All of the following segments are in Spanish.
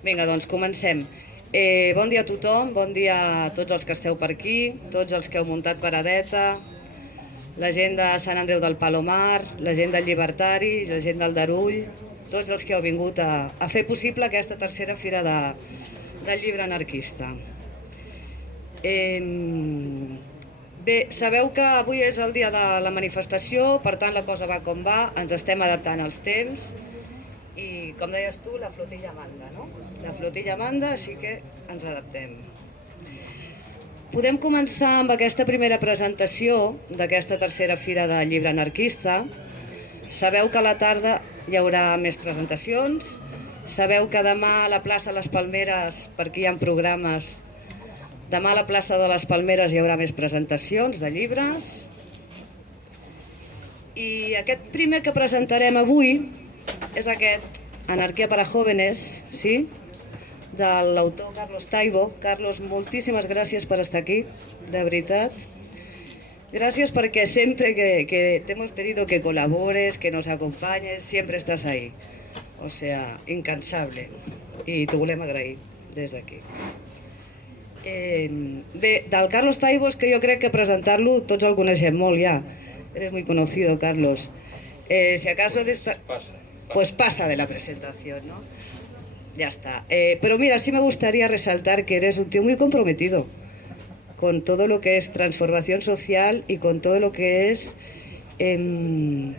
Vinga, doncs comencem. Bon dia a tothom, bon dia a tots els que esteu per aquí, tots els que heu muntat paradeta, la gent de Sant Andreu del Palomar, la gent del Llibertari, la gent del Darull, tots els que heu vingut a fer possible aquesta tercera fira del llibre anarquista. Bé, sabeu que avui és el dia de la manifestació, per tant la cosa va com va, ens estem adaptant als temps i, com deies tu, la flotilla manda, no? La flotilla manda, així que ens adaptem. Podem començar amb aquesta primera presentació d'aquesta tercera fira del llibre anarquista. Sabeu que a la tarda hi haurà més presentacions, sabeu que demà a la plaça Les Palmeres, per aquí hi ha programes, demà a la plaça de les Palmeres hi haurà més presentacions de llibres. I aquest primer que presentarem avui és aquest, Anarquía para jóvenes, sí? De l'autor Carlos Taibo. Carlos, moltíssimes gràcies per estar aquí, de veritat. Gracias porque siempre que te hemos pedido que colabores, que nos acompañes, siempre estás ahí. O sea, incansable. I t'ho volem agrair des d'aquí. Bé, del Carlos Taibo és que jo crec que presentar-lo tots el coneixem molt ja. Eres muy conocido, Carlos. Si acaso pues pasa de la presentación, ¿no? Ya está. Pero mira, sí me gustaría resaltar que eres un tío muy comprometido con todo lo que es transformación social y con todo lo que es el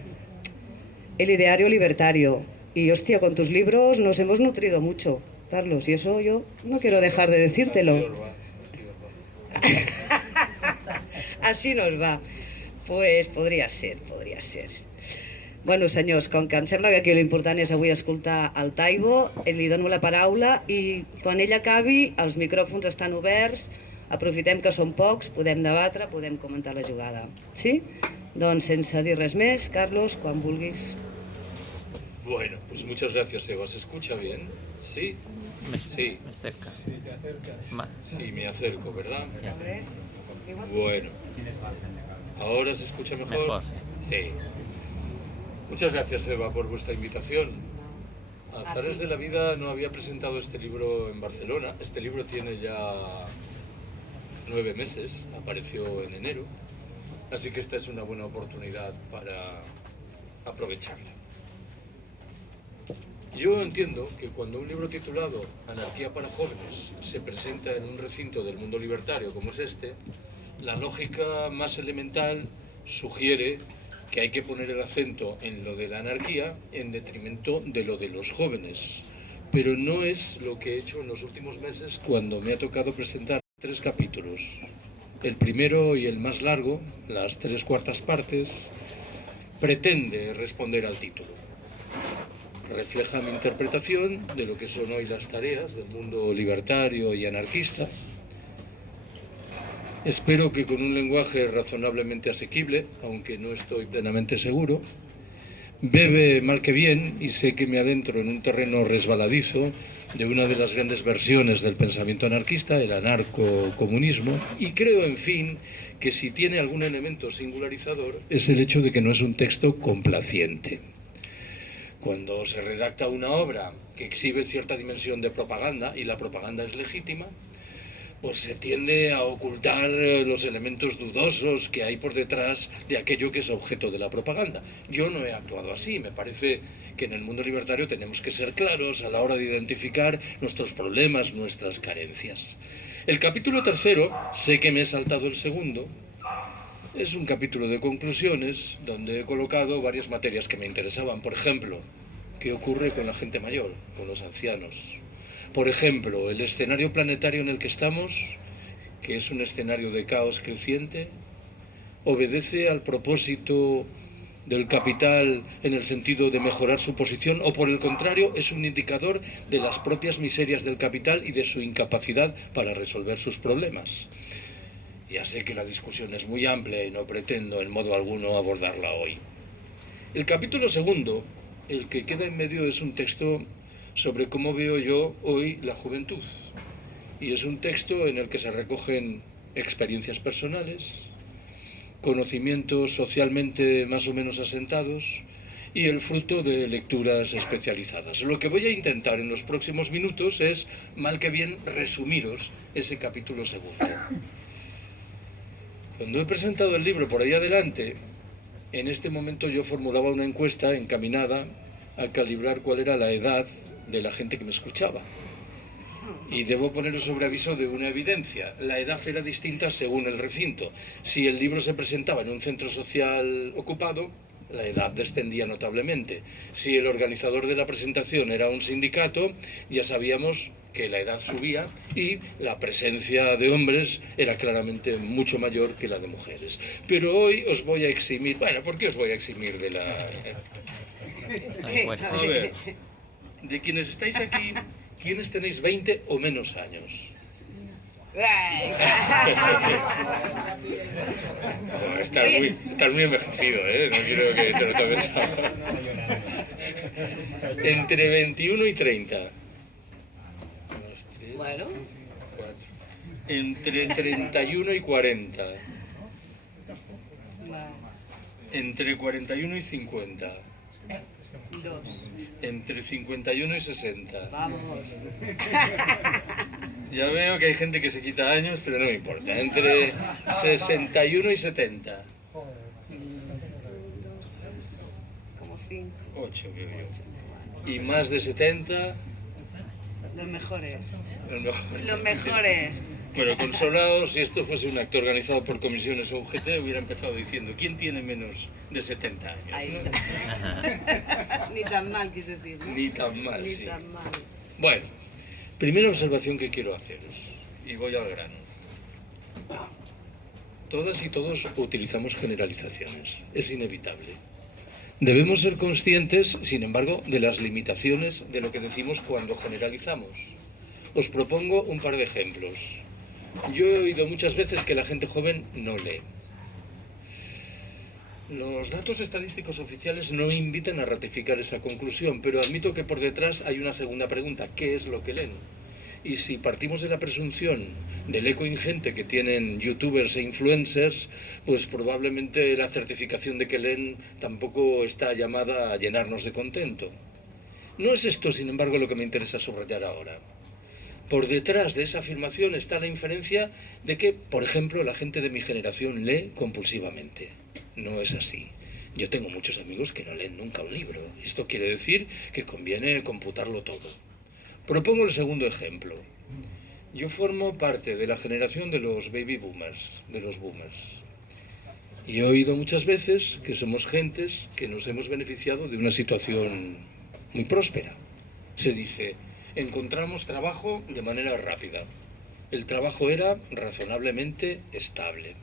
ideario libertario. Y hostia, con tus libros nos hemos nutrido mucho, Carlos, y eso yo no quiero dejar de decírtelo. Así nos va. Pues podria ser. Bueno, senyors, com que em sembla que aquí l'important és avui escoltar el Taibo, li dono la paraula i quan ell acabi els micròfons estan oberts, aprofitem que són pocs, podem debatre, podem comentar la jugada. Sí? Doncs sense dir res més, Carlos, quan vulguis. Bueno, pues muchas gracias, Eva. ¿Se escucha bien? ¿Sí? Sí. Me acerca. Sí, me acerco, ¿verdad? Bueno. ¿Ahora se escucha mejor? Mejor, sí. Muchas gracias, Eva, por vuestra invitación. Azares de la Vida no había presentado este libro en Barcelona. Este libro tiene ya 9 meses, apareció en enero. Así que esta es una buena oportunidad para aprovecharla. Yo entiendo que cuando un libro titulado Anarquía para jóvenes se presenta en un recinto del mundo libertario como es este, la lógica más elemental sugiere que hay que poner el acento en lo de la anarquía en detrimento de lo de los jóvenes. Pero no es lo que he hecho en los últimos meses cuando me ha tocado presentar 3 capítulos. El primero y el más largo, las 3/4 partes, pretende responder al título. Refleja mi interpretación de lo que son hoy las tareas del mundo libertario y anarquista. Espero que con un lenguaje razonablemente asequible, aunque no estoy plenamente seguro. Bebe mal que bien y sé que me adentro en un terreno resbaladizo de una de las grandes versiones del pensamiento anarquista, el anarcocomunismo, y creo, en fin, que si tiene algún elemento singularizador es el hecho de que no es un texto complaciente. Cuando se redacta una obra que exhibe cierta dimensión de propaganda, y la propaganda es legítima, pues se tiende a ocultar los elementos dudosos que hay por detrás de aquello que es objeto de la propaganda. Yo no he actuado así, me parece que en el mundo libertario tenemos que ser claros a la hora de identificar nuestros problemas, nuestras carencias. El capítulo 3, sé que me he saltado el segundo, es un capítulo de conclusiones donde he colocado varias materias que me interesaban. Por ejemplo, ¿qué ocurre con la gente mayor, con los ancianos? Por ejemplo, el escenario planetario en el que estamos, que es un escenario de caos creciente, obedece al propósito del capital en el sentido de mejorar su posición, o por el contrario, es un indicador de las propias miserias del capital y de su incapacidad para resolver sus problemas. Ya sé que la discusión es muy amplia y no pretendo en modo alguno abordarla hoy. El capítulo 2, el que queda en medio, es un texto sobre cómo veo yo hoy la juventud. Y es un texto en el que se recogen experiencias personales, conocimientos socialmente más o menos asentados y el fruto de lecturas especializadas. Lo que voy a intentar en los próximos minutos es, mal que bien, resumiros ese capítulo segundo. Cuando he presentado el libro por ahí adelante, en este momento yo formulaba una encuesta encaminada a calibrar cuál era la edad de la gente que me escuchaba. Y debo poneros sobre aviso de una evidencia. La edad era distinta según el recinto. Si el libro se presentaba en un centro social ocupado, la edad descendía notablemente. Si el organizador de la presentación era un sindicato, ya sabíamos que la edad subía y la presencia de hombres era claramente mucho mayor que la de mujeres. Pero hoy os voy a eximir... Bueno, ¿por qué os voy a eximir de la... A ver, de quienes estáis aquí... ¿Quiénes tenéis 20 o menos años? Estás muy envejecido, ¿eh? No quiero que te lo tomes ahora. Entre 21 y 30. 1, 2, 3, Bueno. 4. Entre 31 y 40. Entre 41 y 50. 2. Entre 51 y 60. Vamos. Ya veo que hay gente que se quita años, pero no me importa. Entre 61 y 70. 1, 2, 3, como 5. 8, creo yo. Y más de 70. Los mejores. Los mejores. Los mejores. Bueno, consolados, si esto fuese un acto organizado por comisiones o UGT, hubiera empezado diciendo ¿quién tiene menos de 70 años? Ahí ¿no? está. Ni tan mal, quise decir, ¿no? Ni tan mal, Ni sí. tan mal. Bueno, primera observación que quiero haceros, y voy al grano. Todas y todos utilizamos generalizaciones, es inevitable. Debemos ser conscientes, sin embargo, de las limitaciones de lo que decimos cuando generalizamos. Os propongo un par de ejemplos. Yo he oído muchas veces que la gente joven no lee. Los datos estadísticos oficiales no invitan a ratificar esa conclusión, pero admito que por detrás hay una segunda pregunta: ¿qué es lo que leen? Y si partimos de la presunción del eco ingente que tienen youtubers e influencers, pues probablemente la certificación de que leen tampoco está llamada a llenarnos de contento. No es esto, sin embargo, lo que me interesa subrayar ahora. Por detrás de esa afirmación está la inferencia de que, por ejemplo, la gente de mi generación lee compulsivamente. No es así. Yo tengo muchos amigos que no leen nunca un libro. Esto quiere decir que conviene computarlo todo. Propongo el segundo ejemplo. Yo formo parte de la generación de los baby boomers, de los boomers. Y he oído muchas veces que somos gentes que nos hemos beneficiado de una situación muy próspera. Se dice: encontramos trabajo de manera rápida. El trabajo era razonablemente estable.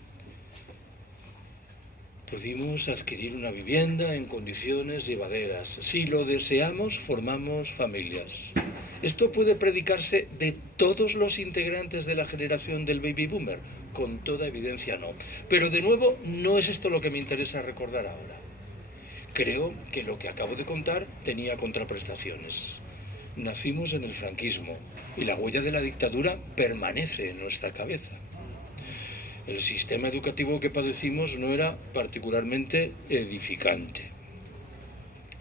Pudimos adquirir una vivienda en condiciones llevaderas. Si lo deseamos, formamos familias. ¿Esto puede predicarse de todos los integrantes de la generación del baby boomer? Con toda evidencia no. Pero de nuevo, no es esto lo que me interesa recordar ahora. Creo que lo que acabo de contar tenía contraprestaciones. Nacimos en el franquismo y la huella de la dictadura permanece en nuestra cabeza. El sistema educativo que padecimos no era particularmente edificante.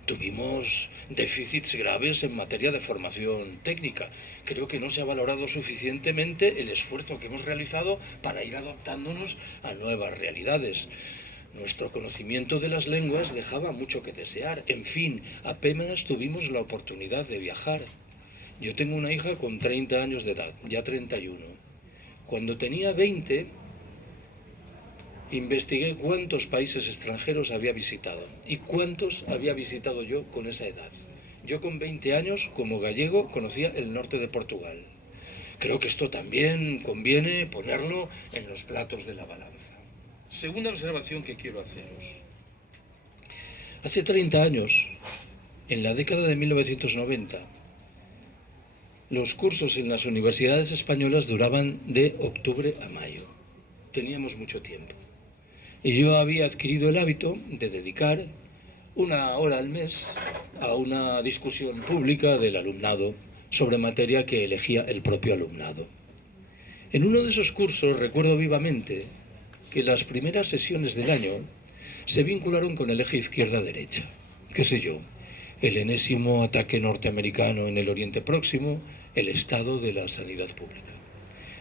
Tuvimos déficits graves en materia de formación técnica. Creo que no se ha valorado suficientemente el esfuerzo que hemos realizado para ir adaptándonos a nuevas realidades. Nuestro conocimiento de las lenguas dejaba mucho que desear. En fin, apenas tuvimos la oportunidad de viajar. Yo tengo una hija con 30 años de edad, ya 31. Cuando tenía 20, investigué cuántos países extranjeros había visitado y cuántos había visitado yo con esa edad. Yo con 20 años, como gallego, conocía el norte de Portugal. Creo que esto también conviene ponerlo en los platos de la balanza. Segunda observación que quiero haceros. Hace 30 años, en la década de 1990, los cursos en las universidades españolas duraban de octubre a mayo. Teníamos mucho tiempo. Y yo había adquirido el hábito de dedicar una hora al mes a una discusión pública del alumnado sobre materia que elegía el propio alumnado. En uno de esos cursos recuerdo vivamente que las primeras sesiones del año se vincularon con el eje izquierda-derecha. qué sé yo, el enésimo ataque norteamericano en el Oriente Próximo, el estado de la sanidad pública.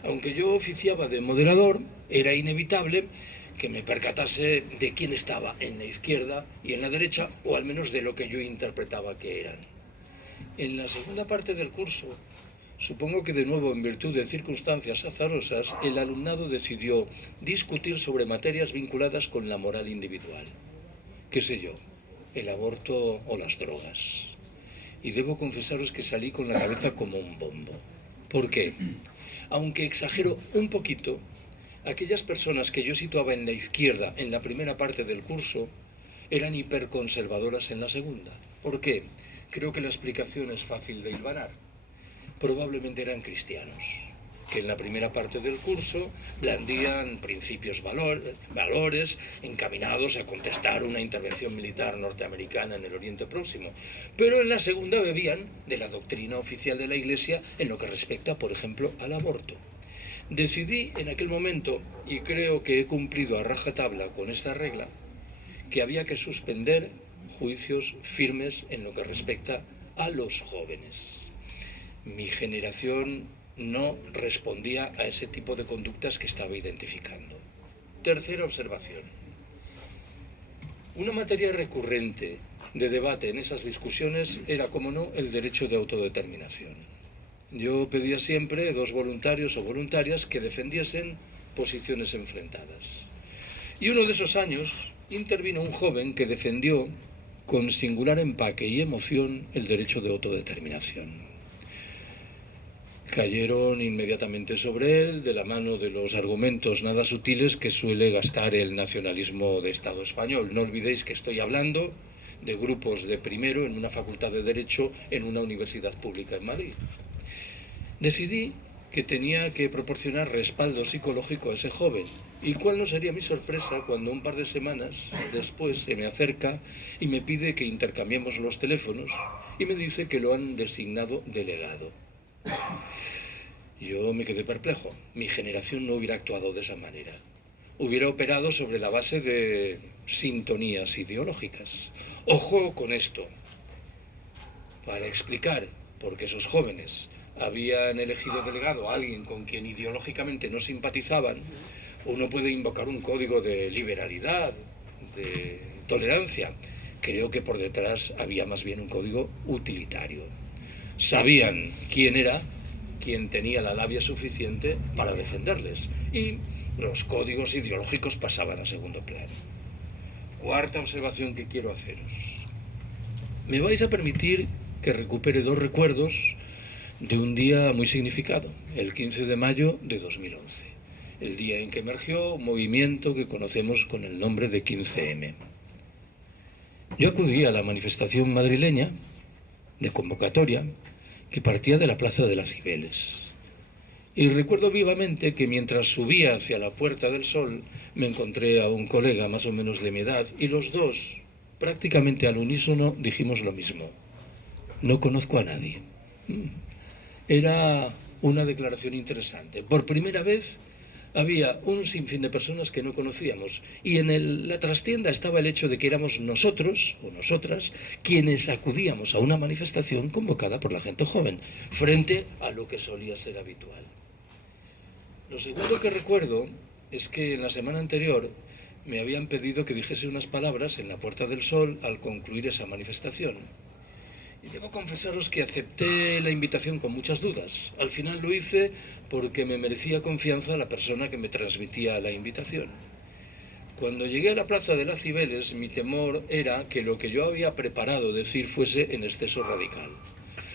Aunque yo oficiaba de moderador, era inevitable que me percatase de quién estaba en la izquierda y en la derecha, o al menos de lo que yo interpretaba que eran. En la segunda parte del curso, supongo que de nuevo en virtud de circunstancias azarosas, el alumnado decidió discutir sobre materias vinculadas con la moral individual. Qué sé yo, el aborto o las drogas. Y debo confesaros que salí con la cabeza como un bombo. ¿Por qué? Aunque exagero un poquito, aquellas personas que yo situaba en la izquierda en la primera parte del curso eran hiperconservadoras en la segunda. ¿Por qué? Creo que la explicación es fácil de hilvanar. Probablemente eran cristianos, que en la primera parte del curso blandían principios valores encaminados a contestar una intervención militar norteamericana en el Oriente Próximo, pero en la segunda bebían de la doctrina oficial de la Iglesia en lo que respecta, por ejemplo, al aborto. Decidí en aquel momento, y creo que he cumplido a rajatabla con esta regla, que había que suspender juicios firmes en lo que respecta a los jóvenes. Mi generación no respondía a ese tipo de conductas que estaba identificando. Tercera observación. Una materia recurrente de debate en esas discusiones era, como no, el derecho de autodeterminación. Yo pedía siempre 2 voluntarios o voluntarias que defendiesen posiciones enfrentadas. Y uno de esos años intervino un joven que defendió con singular empaque y emoción el derecho de autodeterminación. Cayeron inmediatamente sobre él de la mano de los argumentos nada sutiles que suele gastar el nacionalismo de Estado español. No olvidéis que estoy hablando de grupos de primero en una facultad de Derecho en una universidad pública en Madrid. Decidí que tenía que proporcionar respaldo psicológico a ese joven. ¿Y cuál no sería mi sorpresa cuando un par de semanas después se me acerca y me pide que intercambiemos los teléfonos y me dice que lo han designado delegado? Yo me quedé perplejo. Mi generación no hubiera actuado de esa manera. Hubiera operado sobre la base de sintonías ideológicas. Ojo con esto. Para explicar por qué esos jóvenes habían elegido delegado a alguien con quien ideológicamente no simpatizaban, uno puede invocar un código de liberalidad, de tolerancia. Creo que por detrás había más bien un código utilitario. Sabían quién era quien tenía la labia suficiente para defenderles, y los códigos ideológicos pasaban a segundo plano. Cuarta observación que quiero haceros. Me vais a permitir que recupere 2 recuerdos de un día muy significado, el 15 de mayo de 2011, el día en que emergió un movimiento que conocemos con el nombre de 15M. Yo acudí a la manifestación madrileña de convocatoria que partía de la Plaza de las Cibeles. Y recuerdo vivamente que mientras subía hacia la Puerta del Sol me encontré a un colega más o menos de mi edad y los dos, prácticamente al unísono, dijimos lo mismo. No conozco a nadie. Era una declaración interesante. Por primera vez había un sinfín de personas que no conocíamos y en la trastienda estaba el hecho de que éramos nosotros o nosotras quienes acudíamos a una manifestación convocada por la gente joven, frente a lo que solía ser habitual. Lo segundo que recuerdo es que en la semana anterior me habían pedido que dijese unas palabras en la Puerta del Sol al concluir esa manifestación. Y debo confesaros que acepté la invitación con muchas dudas. Al final lo hice porque me merecía confianza la persona que me transmitía la invitación. Cuando llegué a la Plaza de las Cibeles, mi temor era que lo que yo había preparado decir fuese en exceso radical.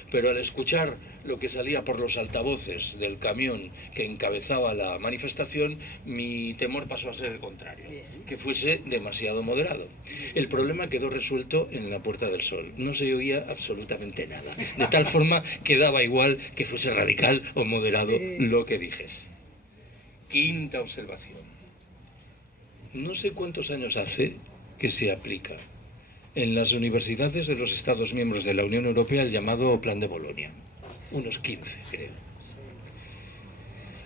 Pero al escuchar lo que salía por los altavoces del camión que encabezaba la manifestación, mi temor pasó a ser el contrario, que fuese demasiado moderado. El problema quedó resuelto en la Puerta del Sol. No se oía absolutamente nada, de tal forma que daba igual que fuese radical o moderado lo que dijese. Quinta observación. No sé cuántos años hace que se aplica en las universidades de los Estados miembros de la Unión Europea el llamado Plan de Bolonia. Unos 15, creo.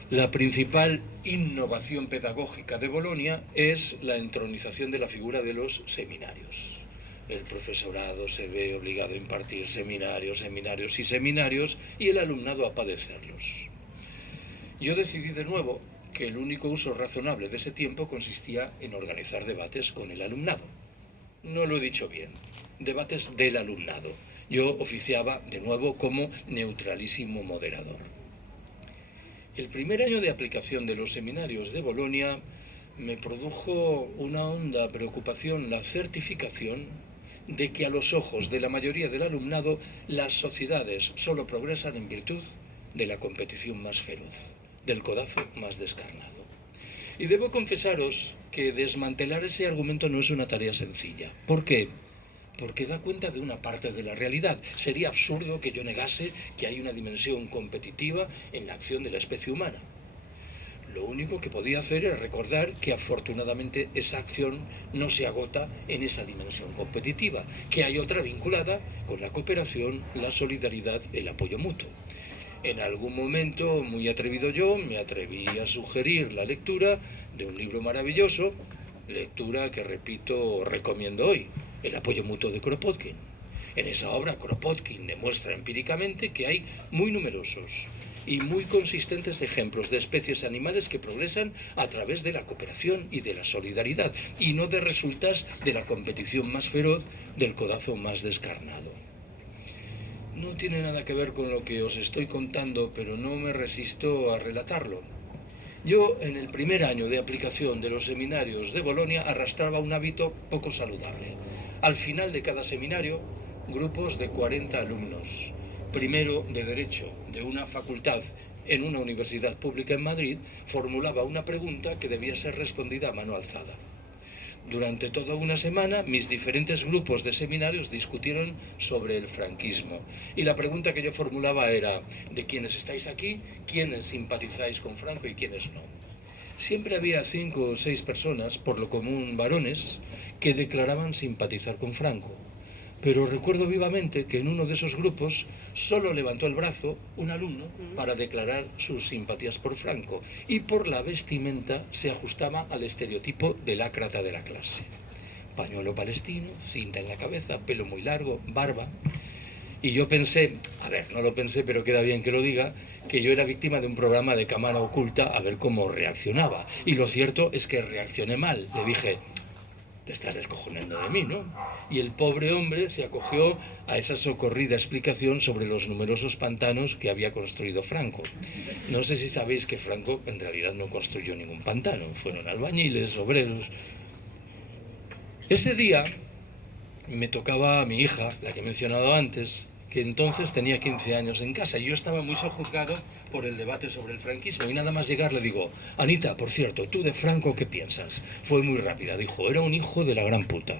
La principal innovación pedagógica de Bolonia es la entronización de la figura de los seminarios. el profesorado se ve obligado a impartir seminarios, seminarios y seminarios, y el alumnado a padecerlos. Yo decidí de nuevo que el único uso razonable de ese tiempo consistía en organizar debates con el alumnado. No lo he dicho bien, debates del alumnado. Yo oficiaba de nuevo como neutralísimo moderador. El primer año de aplicación de los seminarios de Bolonia me produjo una honda preocupación la certificación de que a los ojos de la mayoría del alumnado las sociedades solo progresan en virtud de la competición más feroz, del codazo más descarnado. Y debo confesaros que desmantelar ese argumento no es una tarea sencilla. ¿Por qué? Porque da cuenta de una parte de la realidad. Sería absurdo que yo negase que hay una dimensión competitiva en la acción de la especie humana. Lo único que podía hacer es recordar que afortunadamente esa acción no se agota en esa dimensión competitiva, que hay otra vinculada con la cooperación, la solidaridad, el apoyo mutuo. En algún momento, muy atrevido yo, me atreví a sugerir la lectura de un libro maravilloso, lectura que, repito, recomiendo hoy, El apoyo mutuo de Kropotkin. En esa obra, Kropotkin demuestra empíricamente que hay muy numerosos y muy consistentes ejemplos de especies animales que progresan a través de la cooperación y de la solidaridad, y no de resultas de la competición más feroz, del codazo más descarnado. No tiene nada que ver con lo que os estoy contando, pero no me resisto a relatarlo. Yo, en el primer año de aplicación de los seminarios de Bolonia, arrastraba un hábito poco saludable. Al final de cada seminario, grupos de 40 alumnos, primero de Derecho de una facultad en una universidad pública en Madrid, formulaba una pregunta que debía ser respondida a mano alzada. Durante toda una semana, mis diferentes grupos de seminarios discutieron sobre el franquismo. Y la pregunta que yo formulaba era: de quienes estáis aquí, ¿quiénes simpatizáis con Franco y quiénes no? Siempre había 5 o 6 personas, por lo común varones, que declaraban simpatizar con Franco. Pero recuerdo vivamente que en uno de esos grupos solo levantó el brazo un alumno para declarar sus simpatías por Franco, y por la vestimenta se ajustaba al estereotipo del ácrata de la clase. Pañuelo palestino, cinta en la cabeza, pelo muy largo, barba. Y yo pensé, no lo pensé, pero queda bien que lo diga, que yo era víctima de un programa de cámara oculta a ver cómo reaccionaba. Y lo cierto es que reaccioné mal. Le dije: te estás descojonando de mí, ¿no? Y el pobre hombre se acogió a esa socorrida explicación sobre los numerosos pantanos que había construido Franco. No sé si sabéis que Franco en realidad no construyó ningún pantano, fueron albañiles, obreros. Ese día me tocaba a mi hija, la que he mencionado antes, que entonces tenía 15 años en casa, y yo estaba muy sojuzgado por el debate sobre el franquismo, y nada más llegar le digo: Anita, por cierto, ¿tú de Franco qué piensas? Fue muy rápida, dijo: era un hijo de la gran puta.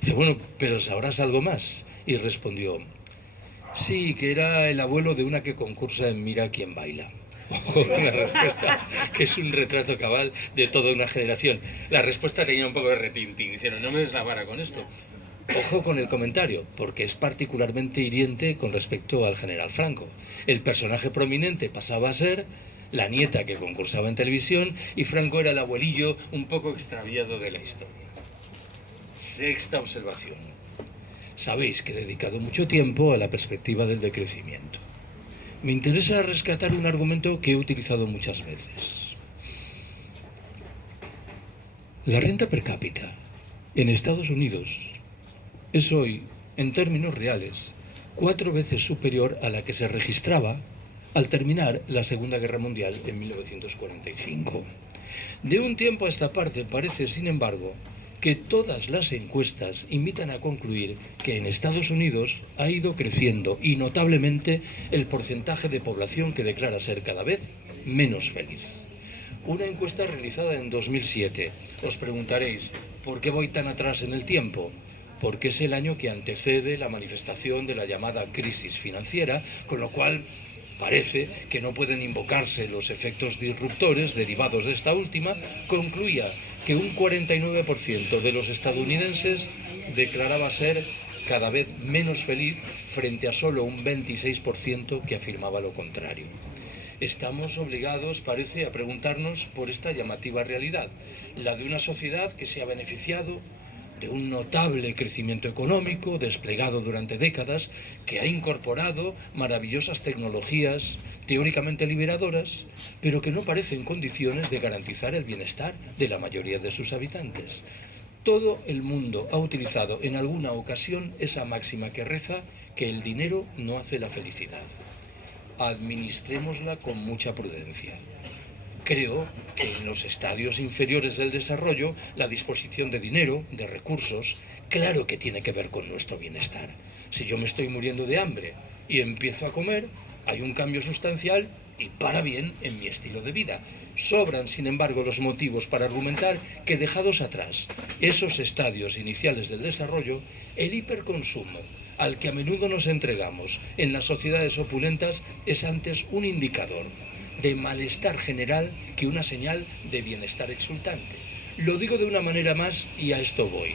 Dice: bueno, pero ¿sabrás algo más? Y respondió: sí, que era el abuelo de una que concursa en Mira quién baila. Ojo, una respuesta que es un retrato cabal de toda una generación. La respuesta tenía un poco de retintín, dijeron: no me des la vara con esto. Ojo con el comentario, porque es particularmente hiriente con respecto al general Franco. El personaje prominente pasaba a ser la nieta que concursaba en televisión, y Franco era el abuelillo un poco extraviado de la historia. Sexta observación. Sabéis que he dedicado mucho tiempo a la perspectiva del decrecimiento. Me interesa rescatar un argumento que he utilizado muchas veces. La renta per cápita en Estados Unidos es hoy, en términos reales, 4 veces superior a la que se registraba al terminar la Segunda Guerra Mundial en 1945. De un tiempo a esta parte parece, sin embargo, que todas las encuestas invitan a concluir que en Estados Unidos ha ido creciendo y notablemente el porcentaje de población que declara ser cada vez menos feliz. Una encuesta realizada en 2007. Os preguntaréis: ¿por qué voy tan atrás en el tiempo? Porque es el año que antecede la manifestación de la llamada crisis financiera, con lo cual parece que no pueden invocarse los efectos disruptores derivados de esta última. Concluía que un 49% de los estadounidenses declaraba ser cada vez menos feliz, frente a solo un 26% que afirmaba lo contrario. Estamos obligados, parece, a preguntarnos por esta llamativa realidad, la de una sociedad que se ha beneficiado de un notable crecimiento económico desplegado durante décadas que ha incorporado maravillosas tecnologías teóricamente liberadoras, pero que no parece en condiciones de garantizar el bienestar de la mayoría de sus habitantes. Todo el mundo ha utilizado en alguna ocasión esa máxima que reza que el dinero no hace la felicidad. Administrémosla con mucha prudencia. Creo que en los estadios inferiores del desarrollo, la disposición de dinero, de recursos, claro que tiene que ver con nuestro bienestar. Si yo me estoy muriendo de hambre y empiezo a comer, hay un cambio sustancial y para bien en mi estilo de vida. Sobran, sin embargo, los motivos para argumentar que, dejados atrás esos estadios iniciales del desarrollo, el hiperconsumo al que a menudo nos entregamos en las sociedades opulentas es antes un indicador de malestar general que una señal de bienestar exultante. Lo digo de una manera más y a esto voy.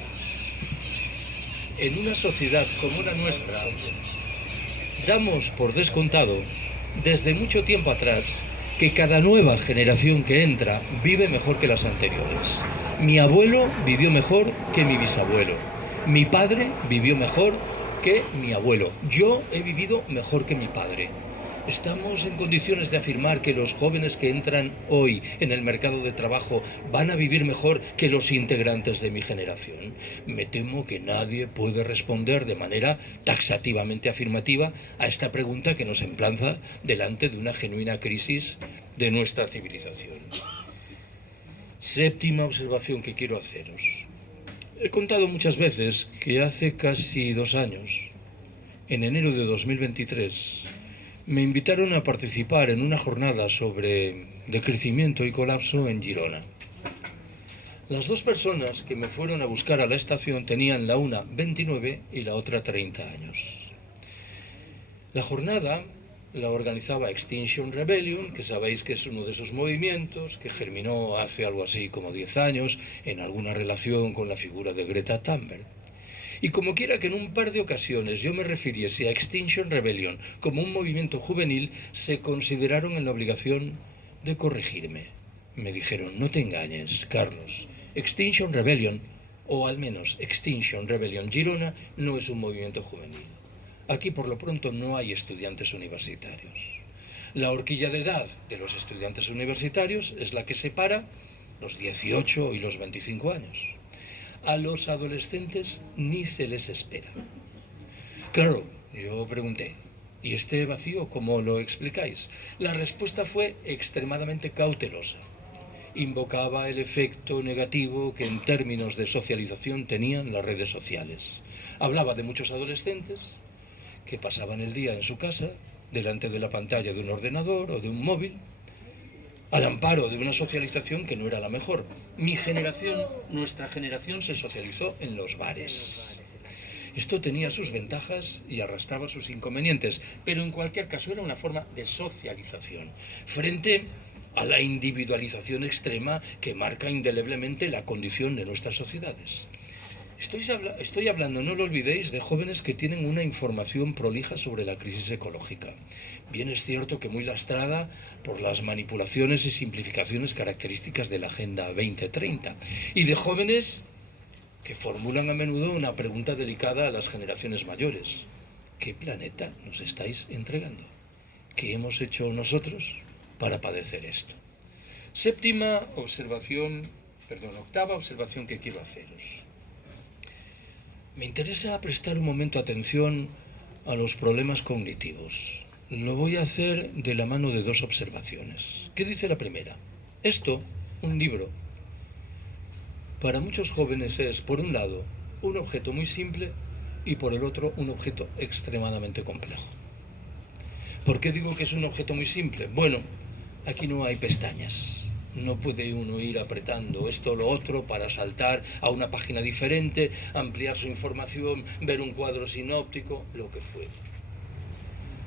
En una sociedad como la nuestra, damos por descontado, desde mucho tiempo atrás, que cada nueva generación que entra vive mejor que las anteriores. Mi abuelo vivió mejor que mi bisabuelo. Mi padre vivió mejor que mi abuelo. Yo he vivido mejor que mi padre. ¿Estamos en condiciones de afirmar que los jóvenes que entran hoy en el mercado de trabajo van a vivir mejor que los integrantes de mi generación? Me temo que nadie puede responder de manera taxativamente afirmativa a esta pregunta que nos emplaza delante de una genuina crisis de nuestra civilización. Séptima observación que quiero haceros. He contado muchas veces que hace casi 2 años, en enero de 2023, me invitaron a participar en una jornada sobre decrecimiento y colapso en Girona. Las 2 personas que me fueron a buscar a la estación tenían la una 29 y la otra 30 años. La jornada la organizaba Extinction Rebellion, que sabéis que es uno de esos movimientos que germinó hace algo así como 10 años en alguna relación con la figura de Greta Thunberg. Y como quiera que en un par de ocasiones yo me refiriese a Extinction Rebellion como un movimiento juvenil, se consideraron en la obligación de corregirme. Me dijeron: no te engañes, Carlos, Extinction Rebellion, o al menos Extinction Rebellion Girona, no es un movimiento juvenil. Aquí por lo pronto no hay estudiantes universitarios. La horquilla de edad de los estudiantes universitarios es la que separa los 18 y los 25 años. A los adolescentes ni se les espera. Claro, yo pregunté: ¿y este vacío cómo lo explicáis? La respuesta fue extremadamente cautelosa. Invocaba el efecto negativo que en términos de socialización tenían las redes sociales. Hablaba de muchos adolescentes que pasaban el día en su casa, delante de la pantalla de un ordenador o de un móvil, al amparo de una socialización que no era la mejor. Mi generación, nuestra generación, se socializó en los bares. Esto tenía sus ventajas y arrastraba sus inconvenientes, pero en cualquier caso era una forma de socialización, frente a la individualización extrema que marca indeleblemente la condición de nuestras sociedades. Estoy hablando, no lo olvidéis, de jóvenes que tienen una información prolija sobre la crisis ecológica. Bien es cierto que muy lastrada por las manipulaciones y simplificaciones características de la Agenda 2030. Y de jóvenes que formulan a menudo una pregunta delicada a las generaciones mayores. ¿Qué planeta nos estáis entregando? ¿Qué hemos hecho nosotros para padecer esto? Octava observación que quiero haceros. Me interesa prestar un momento atención a los problemas cognitivos. Lo voy a hacer de la mano de 2 observaciones. ¿Qué dice la primera? Esto, un libro, para muchos jóvenes es, por un lado, un objeto muy simple y por el otro, un objeto extremadamente complejo. ¿Por qué digo que es un objeto muy simple? Bueno, aquí no hay pestañas. No puede uno ir apretando esto o lo otro para saltar a una página diferente, ampliar su información, ver un cuadro sinóptico, lo que fuera.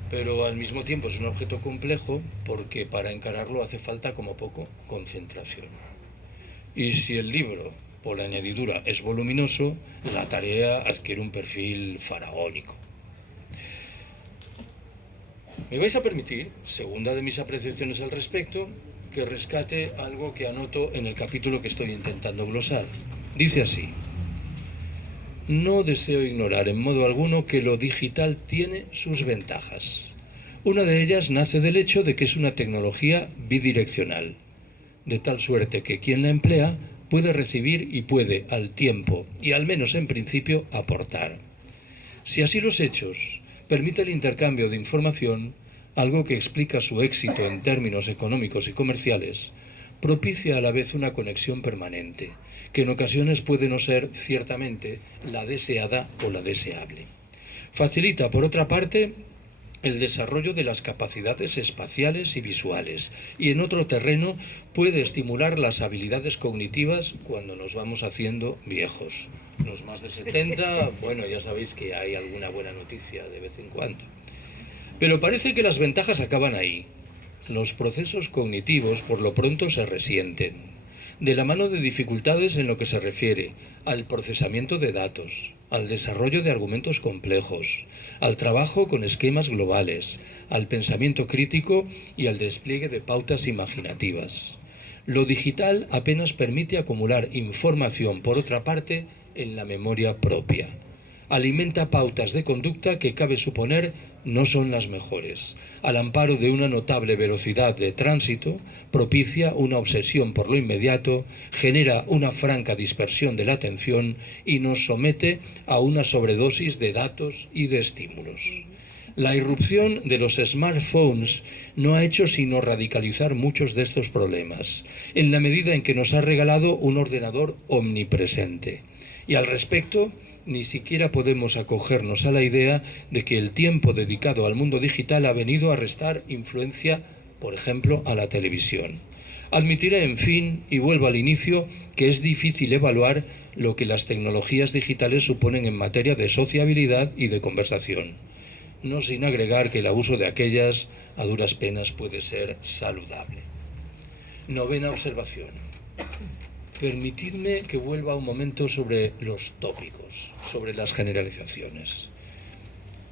Pero al mismo tiempo es un objeto complejo porque para encararlo hace falta como poco concentración. Y si el libro, por la añadidura, es voluminoso, la tarea adquiere un perfil faraónico. Me vais a permitir, segunda de mis apreciaciones al respecto, que rescate algo que anoto en el capítulo que estoy intentando glosar. Dice así: no deseo ignorar en modo alguno que lo digital tiene sus ventajas. Una de ellas nace del hecho de que es una tecnología bidireccional, de tal suerte que quien la emplea puede recibir y puede, al tiempo y al menos en principio, aportar. Si así los hechos permite el intercambio de información, algo que explica su éxito en términos económicos y comerciales, propicia a la vez una conexión permanente, que en ocasiones puede no ser ciertamente la deseada o la deseable. Facilita, por otra parte, el desarrollo de las capacidades espaciales y visuales, y en otro terreno puede estimular las habilidades cognitivas cuando nos vamos haciendo viejos. Los más de 70, bueno, ya sabéis que hay alguna buena noticia de vez en cuando. Pero parece que las ventajas acaban ahí. Los procesos cognitivos por lo pronto se resienten, de la mano de dificultades en lo que se refiere al procesamiento de datos, al desarrollo de argumentos complejos, al trabajo con esquemas globales, al pensamiento crítico y al despliegue de pautas imaginativas. Lo digital apenas permite acumular información, por otra parte, en la memoria propia. Alimenta pautas de conducta que cabe suponer no son las mejores. Al amparo de una notable velocidad de tránsito, propicia una obsesión por lo inmediato, genera una franca dispersión de la atención y nos somete a una sobredosis de datos y de estímulos. La irrupción de los smartphones no ha hecho sino radicalizar muchos de estos problemas, en la medida en que nos ha regalado un ordenador omnipresente. Y al respecto, ni siquiera podemos acogernos a la idea de que el tiempo dedicado al mundo digital ha venido a restar influencia, por ejemplo, a la televisión. Admitiré, en fin, y vuelvo al inicio, que es difícil evaluar lo que las tecnologías digitales suponen en materia de sociabilidad y de conversación, no sin agregar que el abuso de aquellas a duras penas puede ser saludable. Novena observación. Permitidme que vuelva un momento sobre los tópicos, sobre las generalizaciones,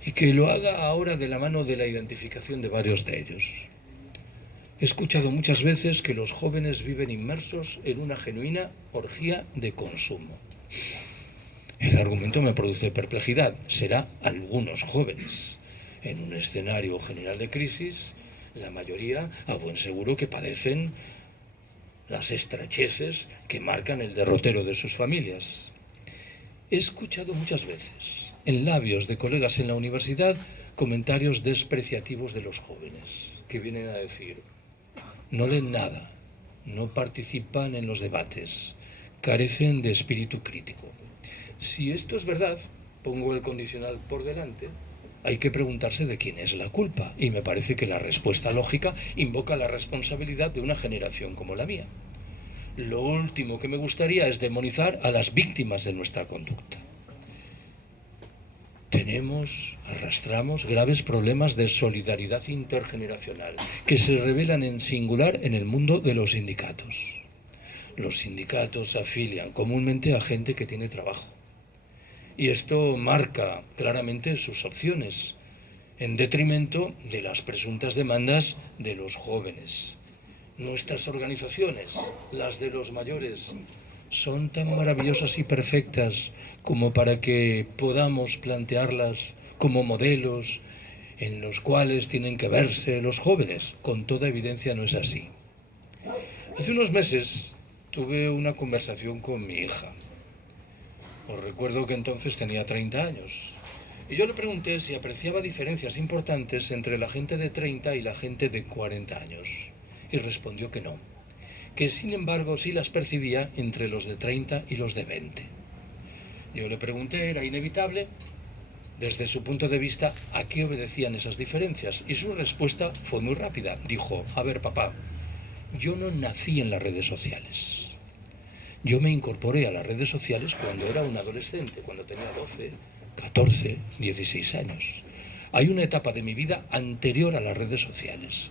y que lo haga ahora de la mano de la identificación de varios de ellos. He escuchado muchas veces que los jóvenes viven inmersos en una genuina orgía de consumo. El argumento me produce perplejidad. Será algunos jóvenes. En un escenario general de crisis, la mayoría, a buen seguro, que padecen las estrecheces que marcan el derrotero de sus familias. He escuchado muchas veces, en labios de colegas en la universidad, comentarios despreciativos de los jóvenes, que vienen a decir: no leen nada, no participan en los debates, carecen de espíritu crítico. Si esto es verdad, pongo el condicional por delante, hay que preguntarse de quién es la culpa, y me parece que la respuesta lógica invoca la responsabilidad de una generación como la mía. Lo último que me gustaría es demonizar a las víctimas de nuestra conducta. Arrastramos graves problemas de solidaridad intergeneracional que se revelan en singular en el mundo de los sindicatos. Los sindicatos se afilian comúnmente a gente que tiene trabajo. Y esto marca claramente sus opciones, en detrimento de las presuntas demandas de los jóvenes. Nuestras organizaciones, las de los mayores, son tan maravillosas y perfectas como para que podamos plantearlas como modelos en los cuales tienen que verse los jóvenes. Con toda evidencia no es así. Hace unos meses tuve una conversación con mi hija. Os recuerdo que entonces tenía 30 años. Y yo le pregunté si apreciaba diferencias importantes entre la gente de 30 y la gente de 40 años. Y respondió que no. Que sin embargo sí las percibía entre los de 30 y los de 20. Yo le pregunté, era inevitable, desde su punto de vista, a qué obedecían esas diferencias. Y su respuesta fue muy rápida. Dijo: a ver, papá, yo no nací en las redes sociales. Yo me incorporé a las redes sociales cuando era un adolescente, cuando tenía 12, 14, 16 años. Hay una etapa de mi vida anterior a las redes sociales.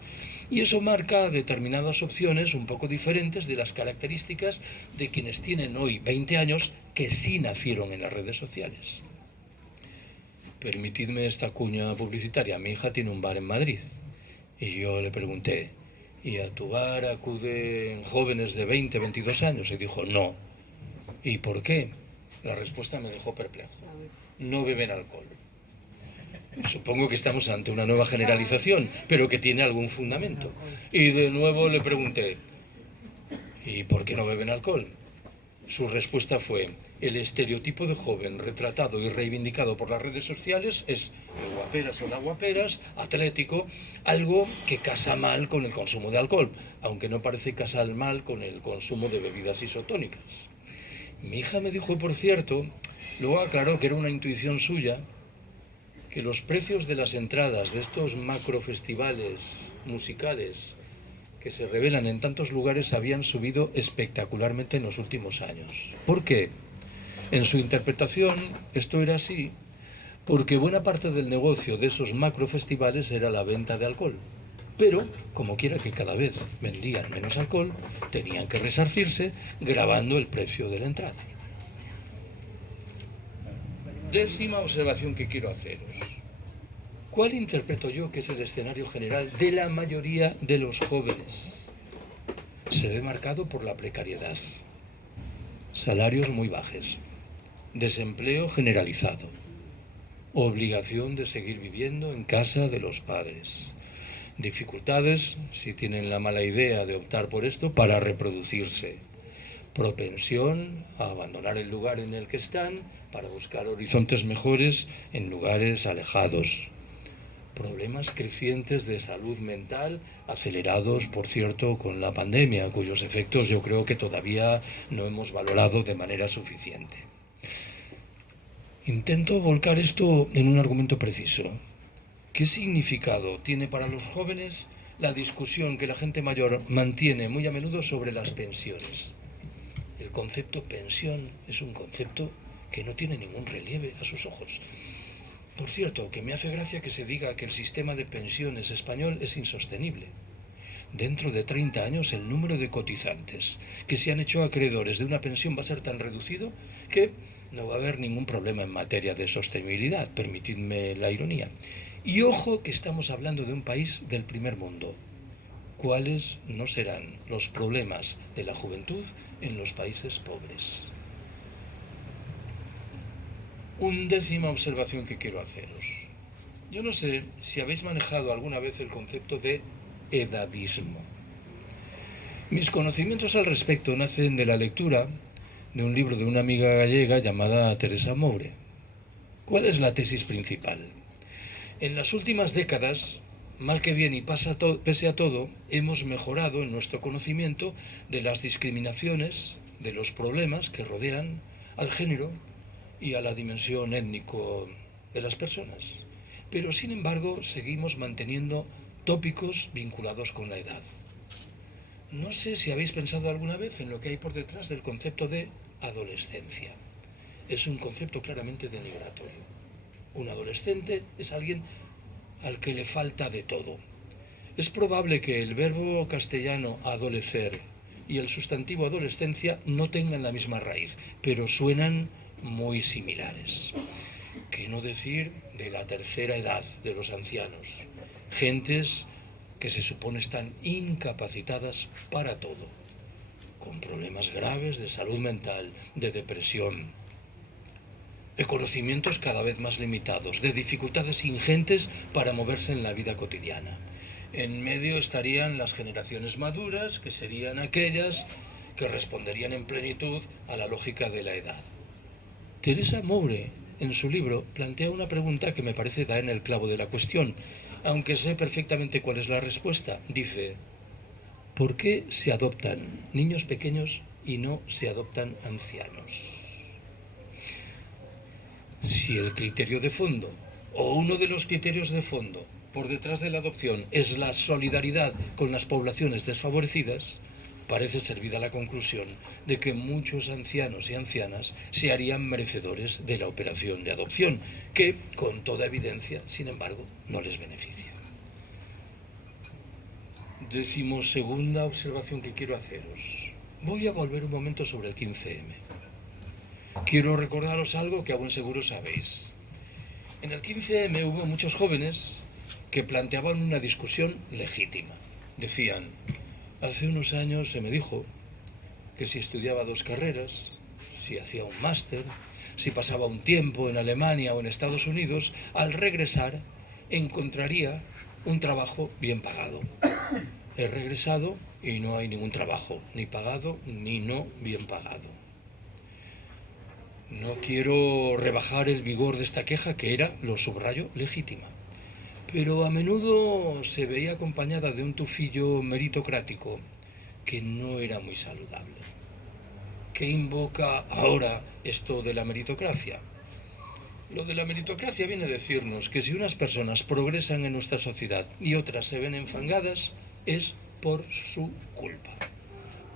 Y eso marca determinadas opciones un poco diferentes de las características de quienes tienen hoy 20 años que sí nacieron en las redes sociales. Permitidme esta cuña publicitaria. Mi hija tiene un bar en Madrid. Y yo le pregunté: ¿y a tu bar acuden jóvenes de 20, 22 años? Y dijo: no. ¿Y por qué? La respuesta me dejó perplejo. No beben alcohol. Supongo que estamos ante una nueva generalización, pero que tiene algún fundamento. Y de nuevo le pregunté, ¿y por qué no beben alcohol? Su respuesta fue, el estereotipo de joven retratado y reivindicado por las redes sociales es el guaperas o las guaperas, atlético, algo que casa mal con el consumo de alcohol, aunque no parece casar mal con el consumo de bebidas isotónicas. Mi hija me dijo, por cierto, luego aclaró que era una intuición suya, que los precios de las entradas de estos macrofestivales musicales que se revelan en tantos lugares habían subido espectacularmente en los últimos años. ¿Por qué? En su interpretación esto era así porque buena parte del negocio de esos macrofestivales era la venta de alcohol. Pero, como quiera que cada vez vendían menos alcohol, tenían que resarcirse grabando el precio de la entrada. Décima observación que quiero haceros. ¿Cuál interpreto yo que es el escenario general de la mayoría de los jóvenes? Se ve marcado por la precariedad, salarios muy bajos, desempleo generalizado, obligación de seguir viviendo en casa de los padres, dificultades, si tienen la mala idea de optar por esto, para reproducirse, propensión a abandonar el lugar en el que están para buscar horizontes mejores en lugares alejados. Problemas crecientes de salud mental, acelerados, por cierto, con la pandemia, cuyos efectos yo creo que todavía no hemos valorado de manera suficiente. Intento volcar esto en un argumento preciso. ¿Qué significado tiene para los jóvenes la discusión que la gente mayor mantiene muy a menudo sobre las pensiones? El concepto pensión es un concepto que no tiene ningún relieve a sus ojos. Por cierto, que me hace gracia que se diga que el sistema de pensiones español es insostenible. Dentro de 30 años el número de cotizantes que se han hecho acreedores de una pensión va a ser tan reducido que no va a haber ningún problema en materia de sostenibilidad, permitidme la ironía. Y ojo que estamos hablando de un país del primer mundo. ¿Cuáles no serán los problemas de la juventud en los países pobres? Décima observación que quiero haceros. Yo no sé si habéis manejado alguna vez el concepto de edadismo. Mis conocimientos al respecto nacen de la lectura de un libro de una amiga gallega llamada Teresa Moure. ¿Cuál es la tesis principal? En las últimas décadas, mal que bien y pese a todo, hemos mejorado en nuestro conocimiento de las discriminaciones, de los problemas que rodean al género y a la dimensión étnico de las personas. Pero, sin embargo, seguimos manteniendo tópicos vinculados con la edad. No sé si habéis pensado alguna vez en lo que hay por detrás del concepto de adolescencia. Es un concepto claramente denigratorio. Un adolescente es alguien al que le falta de todo. Es probable que el verbo castellano adolecer y el sustantivo adolescencia no tengan la misma raíz, pero suenan muy similares. ¿Qué no decir de la tercera edad de los ancianos? Gentes que se supone están incapacitadas para todo, con problemas graves de salud mental, de depresión, de conocimientos cada vez más limitados, de dificultades ingentes para moverse en la vida cotidiana. En medio estarían las generaciones maduras, que serían aquellas que responderían en plenitud a la lógica de la edad. Teresa Moure, en su libro, plantea una pregunta que me parece dar en el clavo de la cuestión, aunque sé perfectamente cuál es la respuesta. Dice, ¿por qué se adoptan niños pequeños y no se adoptan ancianos? Si el criterio de fondo, o uno de los criterios de fondo, por detrás de la adopción es la solidaridad con las poblaciones desfavorecidas, parece servida la conclusión de que muchos ancianos y ancianas se harían merecedores de la operación de adopción, que, con toda evidencia, sin embargo, no les beneficia. 12ª observación que quiero haceros. Voy a volver un momento sobre el 15M. Quiero recordaros algo que a buen seguro sabéis. En el 15M hubo muchos jóvenes que planteaban una discusión legítima. Decían, hace unos años se me dijo que si estudiaba 2 carreras, si hacía un máster, si pasaba un tiempo en Alemania o en Estados Unidos, al regresar encontraría un trabajo bien pagado. He regresado y no hay ningún trabajo, ni pagado ni no bien pagado. No quiero rebajar el vigor de esta queja, que era, lo subrayo, legítima, pero a menudo se veía acompañada de un tufillo meritocrático que no era muy saludable. ¿Qué invoca ahora esto de la meritocracia? Lo de la meritocracia viene a decirnos que si unas personas progresan en nuestra sociedad y otras se ven enfangadas, es por su culpa.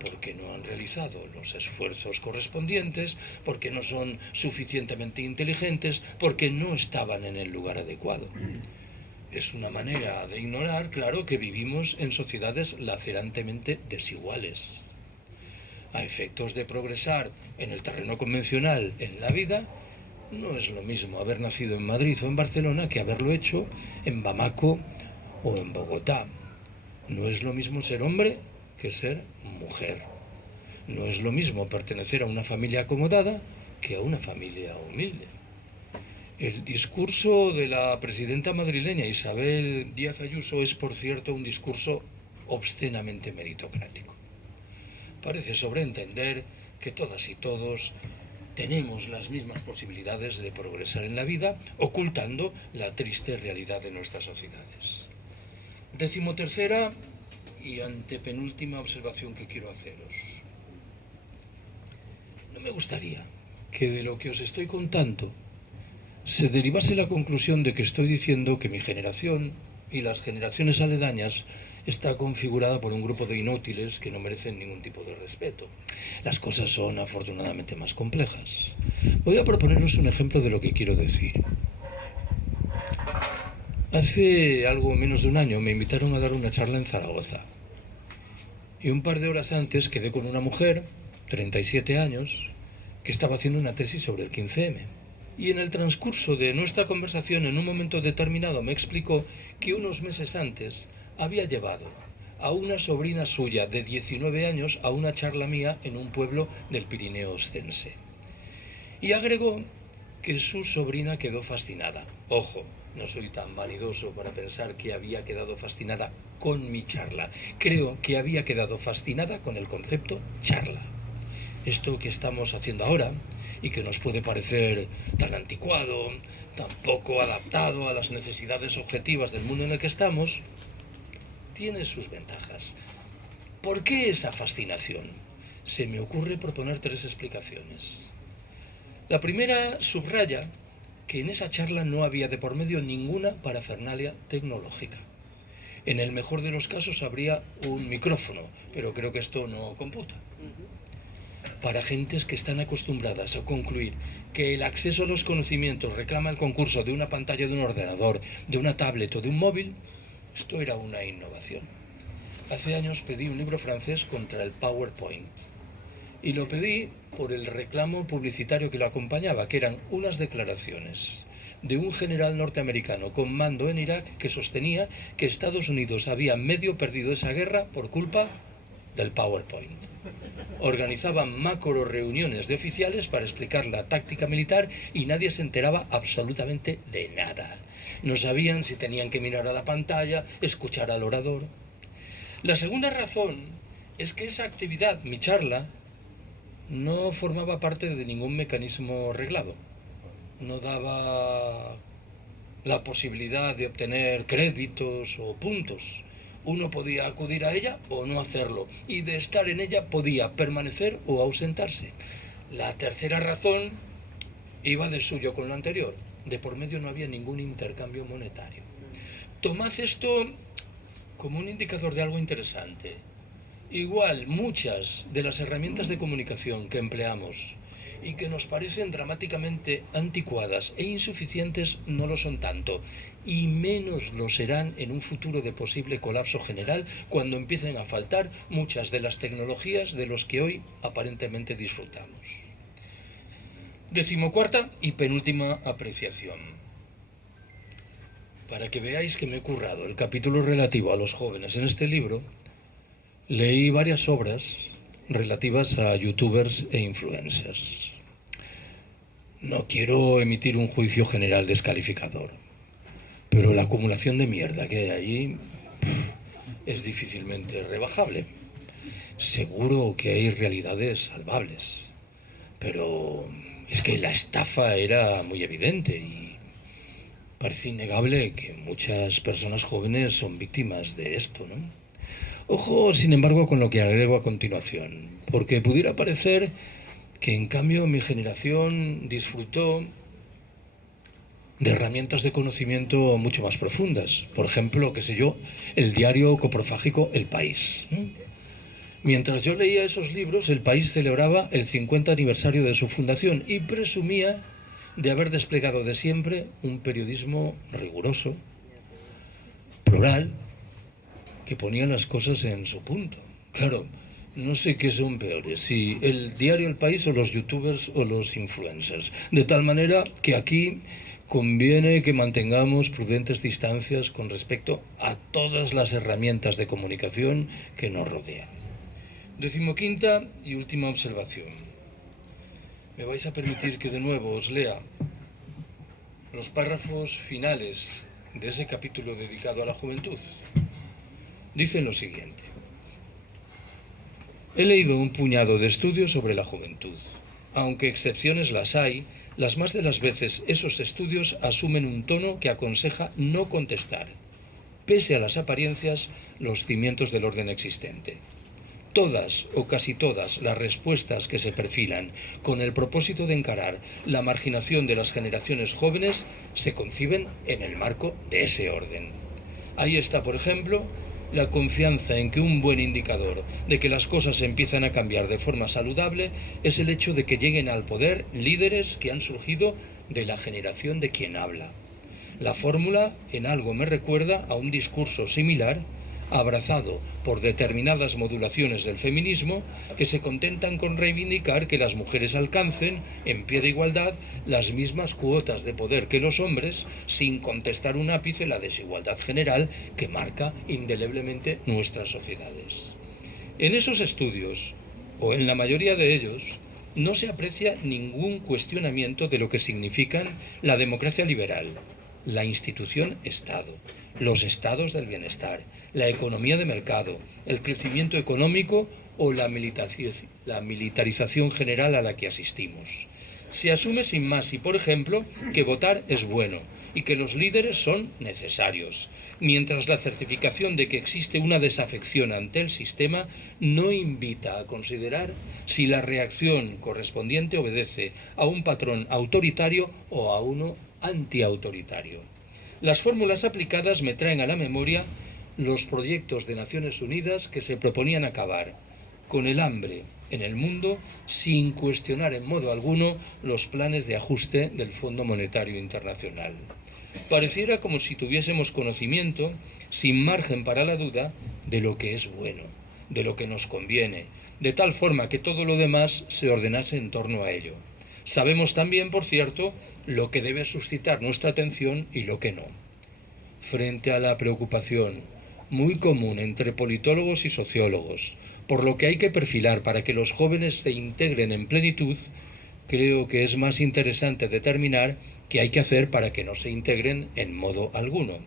Porque no han realizado los esfuerzos correspondientes, porque no son suficientemente inteligentes, porque no estaban en el lugar adecuado. Es una manera de ignorar, claro, que vivimos en sociedades lacerantemente desiguales. A efectos de progresar en el terreno convencional en la vida, no es lo mismo haber nacido en Madrid o en Barcelona que haberlo hecho en Bamako o en Bogotá. No es lo mismo ser hombre que ser mujer. No es lo mismo pertenecer a una familia acomodada que a una familia humilde. El discurso de la presidenta madrileña Isabel Díaz Ayuso es, por cierto, un discurso obscenamente meritocrático. Parece sobreentender que todas y todos tenemos las mismas posibilidades de progresar en la vida, ocultando la triste realidad de nuestras sociedades. 13ª y antepenúltima observación que quiero haceros. No me gustaría que de lo que os estoy contando se derivase la conclusión de que estoy diciendo que mi generación y las generaciones aledañas está configurada por un grupo de inútiles que no merecen ningún tipo de respeto. Las cosas son afortunadamente más complejas. Voy a proponeros un ejemplo de lo que quiero decir. Hace algo menos de un año me invitaron a dar una charla en Zaragoza. Y un par de horas antes quedé con una mujer, 37 años, que estaba haciendo una tesis sobre el 15M. Y en el transcurso de nuestra conversación, en un momento determinado, me explicó que unos meses antes había llevado a una sobrina suya de 19 años a una charla mía en un pueblo del Pirineo Oscense. Y agregó que su sobrina quedó fascinada. Ojo, no soy tan vanidoso para pensar que había quedado fascinada con mi charla. Creo que había quedado fascinada con el concepto charla. Esto que estamos haciendo ahora, y que nos puede parecer tan anticuado, tan poco adaptado a las necesidades objetivas del mundo en el que estamos, tiene sus ventajas. ¿Por qué esa fascinación? Se me ocurre proponer 3 explicaciones. La primera subraya que en esa charla no había de por medio ninguna parafernalia tecnológica. En el mejor de los casos habría un micrófono, pero creo que esto no computa. Para gentes que están acostumbradas a concluir que el acceso a los conocimientos reclama el concurso de una pantalla de un ordenador, de una tablet o de un móvil, esto era una innovación. Hace años pedí un libro francés contra el PowerPoint. Y lo pedí por el reclamo publicitario que lo acompañaba, que eran unas declaraciones de un general norteamericano con mando en Irak que sostenía que Estados Unidos había medio perdido esa guerra por culpa del PowerPoint. Organizaban macro reuniones de oficiales para explicar la táctica militar y nadie se enteraba absolutamente de nada. No sabían si tenían que mirar a la pantalla, escuchar al orador. La segunda razón es que esa actividad, mi charla, no formaba parte de ningún mecanismo reglado. No daba la posibilidad de obtener créditos o puntos. Uno podía acudir a ella o no hacerlo, y de estar en ella podía permanecer o ausentarse. La tercera razón iba de suyo con lo anterior. De por medio no había ningún intercambio monetario. Tomad esto como un indicador de algo interesante. Igual muchas de las herramientas de comunicación que empleamos y que nos parecen dramáticamente anticuadas e insuficientes no lo son tanto, y menos lo serán en un futuro de posible colapso general cuando empiecen a faltar muchas de las tecnologías de los que hoy aparentemente disfrutamos. 14ª y penúltima apreciación. Para que veáis que me he currado el capítulo relativo a los jóvenes en este libro, leí varias obras relativas a youtubers e influencers. No quiero emitir un juicio general descalificador, pero la acumulación de mierda que hay allí es difícilmente rebajable. Seguro que hay realidades salvables, pero es que la estafa era muy evidente y parece innegable que muchas personas jóvenes son víctimas de esto, ¿no? Ojo, sin embargo, con lo que agrego a continuación, porque pudiera parecer que en cambio mi generación disfrutó de herramientas de conocimiento mucho más profundas. Por ejemplo, qué sé yo, el diario coprofágico El País, ¿no? Mientras yo leía esos libros, El País celebraba el 50 aniversario de su fundación y presumía de haber desplegado de siempre un periodismo riguroso, plural, que ponía las cosas en su punto. Claro, no sé qué son peores, si el diario El País o los youtubers o los influencers. De tal manera que aquí conviene que mantengamos prudentes distancias con respecto a todas las herramientas de comunicación que nos rodean. 15ª y última observación. Me vais a permitir que de nuevo os lea los párrafos finales de ese capítulo dedicado a la juventud. Dicen lo siguiente. He leído un puñado de estudios sobre la juventud. Aunque excepciones las hay, las más de las veces esos estudios asumen un tono que aconseja no contestar, pese a las apariencias, los cimientos del orden existente. Todas o casi todas las respuestas que se perfilan con el propósito de encarar la marginación de las generaciones jóvenes se conciben en el marco de ese orden. Ahí está, por ejemplo, la confianza en que un buen indicador de que las cosas empiezan a cambiar de forma saludable es el hecho de que lleguen al poder líderes que han surgido de la generación de quien habla. La fórmula en algo me recuerda a un discurso similar abrazado por determinadas modulaciones del feminismo que se contentan con reivindicar que las mujeres alcancen, en pie de igualdad, las mismas cuotas de poder que los hombres, sin contestar un ápice la desigualdad general que marca indeleblemente nuestras sociedades. En esos estudios, o en la mayoría de ellos, no se aprecia ningún cuestionamiento de lo que significan la democracia liberal, la institución Estado, los estados del bienestar, la economía de mercado, el crecimiento económico o la militarización general a la que asistimos. Se asume sin más y, por ejemplo, que votar es bueno y que los líderes son necesarios, mientras la certificación de que existe una desafección ante el sistema no invita a considerar si la reacción correspondiente obedece a un patrón autoritario o a uno antiautoritario. Las fórmulas aplicadas me traen a la memoria los proyectos de Naciones Unidas que se proponían acabar con el hambre en el mundo sin cuestionar en modo alguno los planes de ajuste del Fondo Monetario Internacional. Pareciera como si tuviésemos conocimiento, sin margen para la duda, de lo que es bueno, de lo que nos conviene, de tal forma que todo lo demás se ordenase en torno a ello. Sabemos también, por cierto, lo que debe suscitar nuestra atención y lo que no. Frente a la preocupación muy común entre politólogos y sociólogos por lo que hay que perfilar para que los jóvenes se integren en plenitud, creo que es más interesante determinar qué hay que hacer para que no se integren en modo alguno.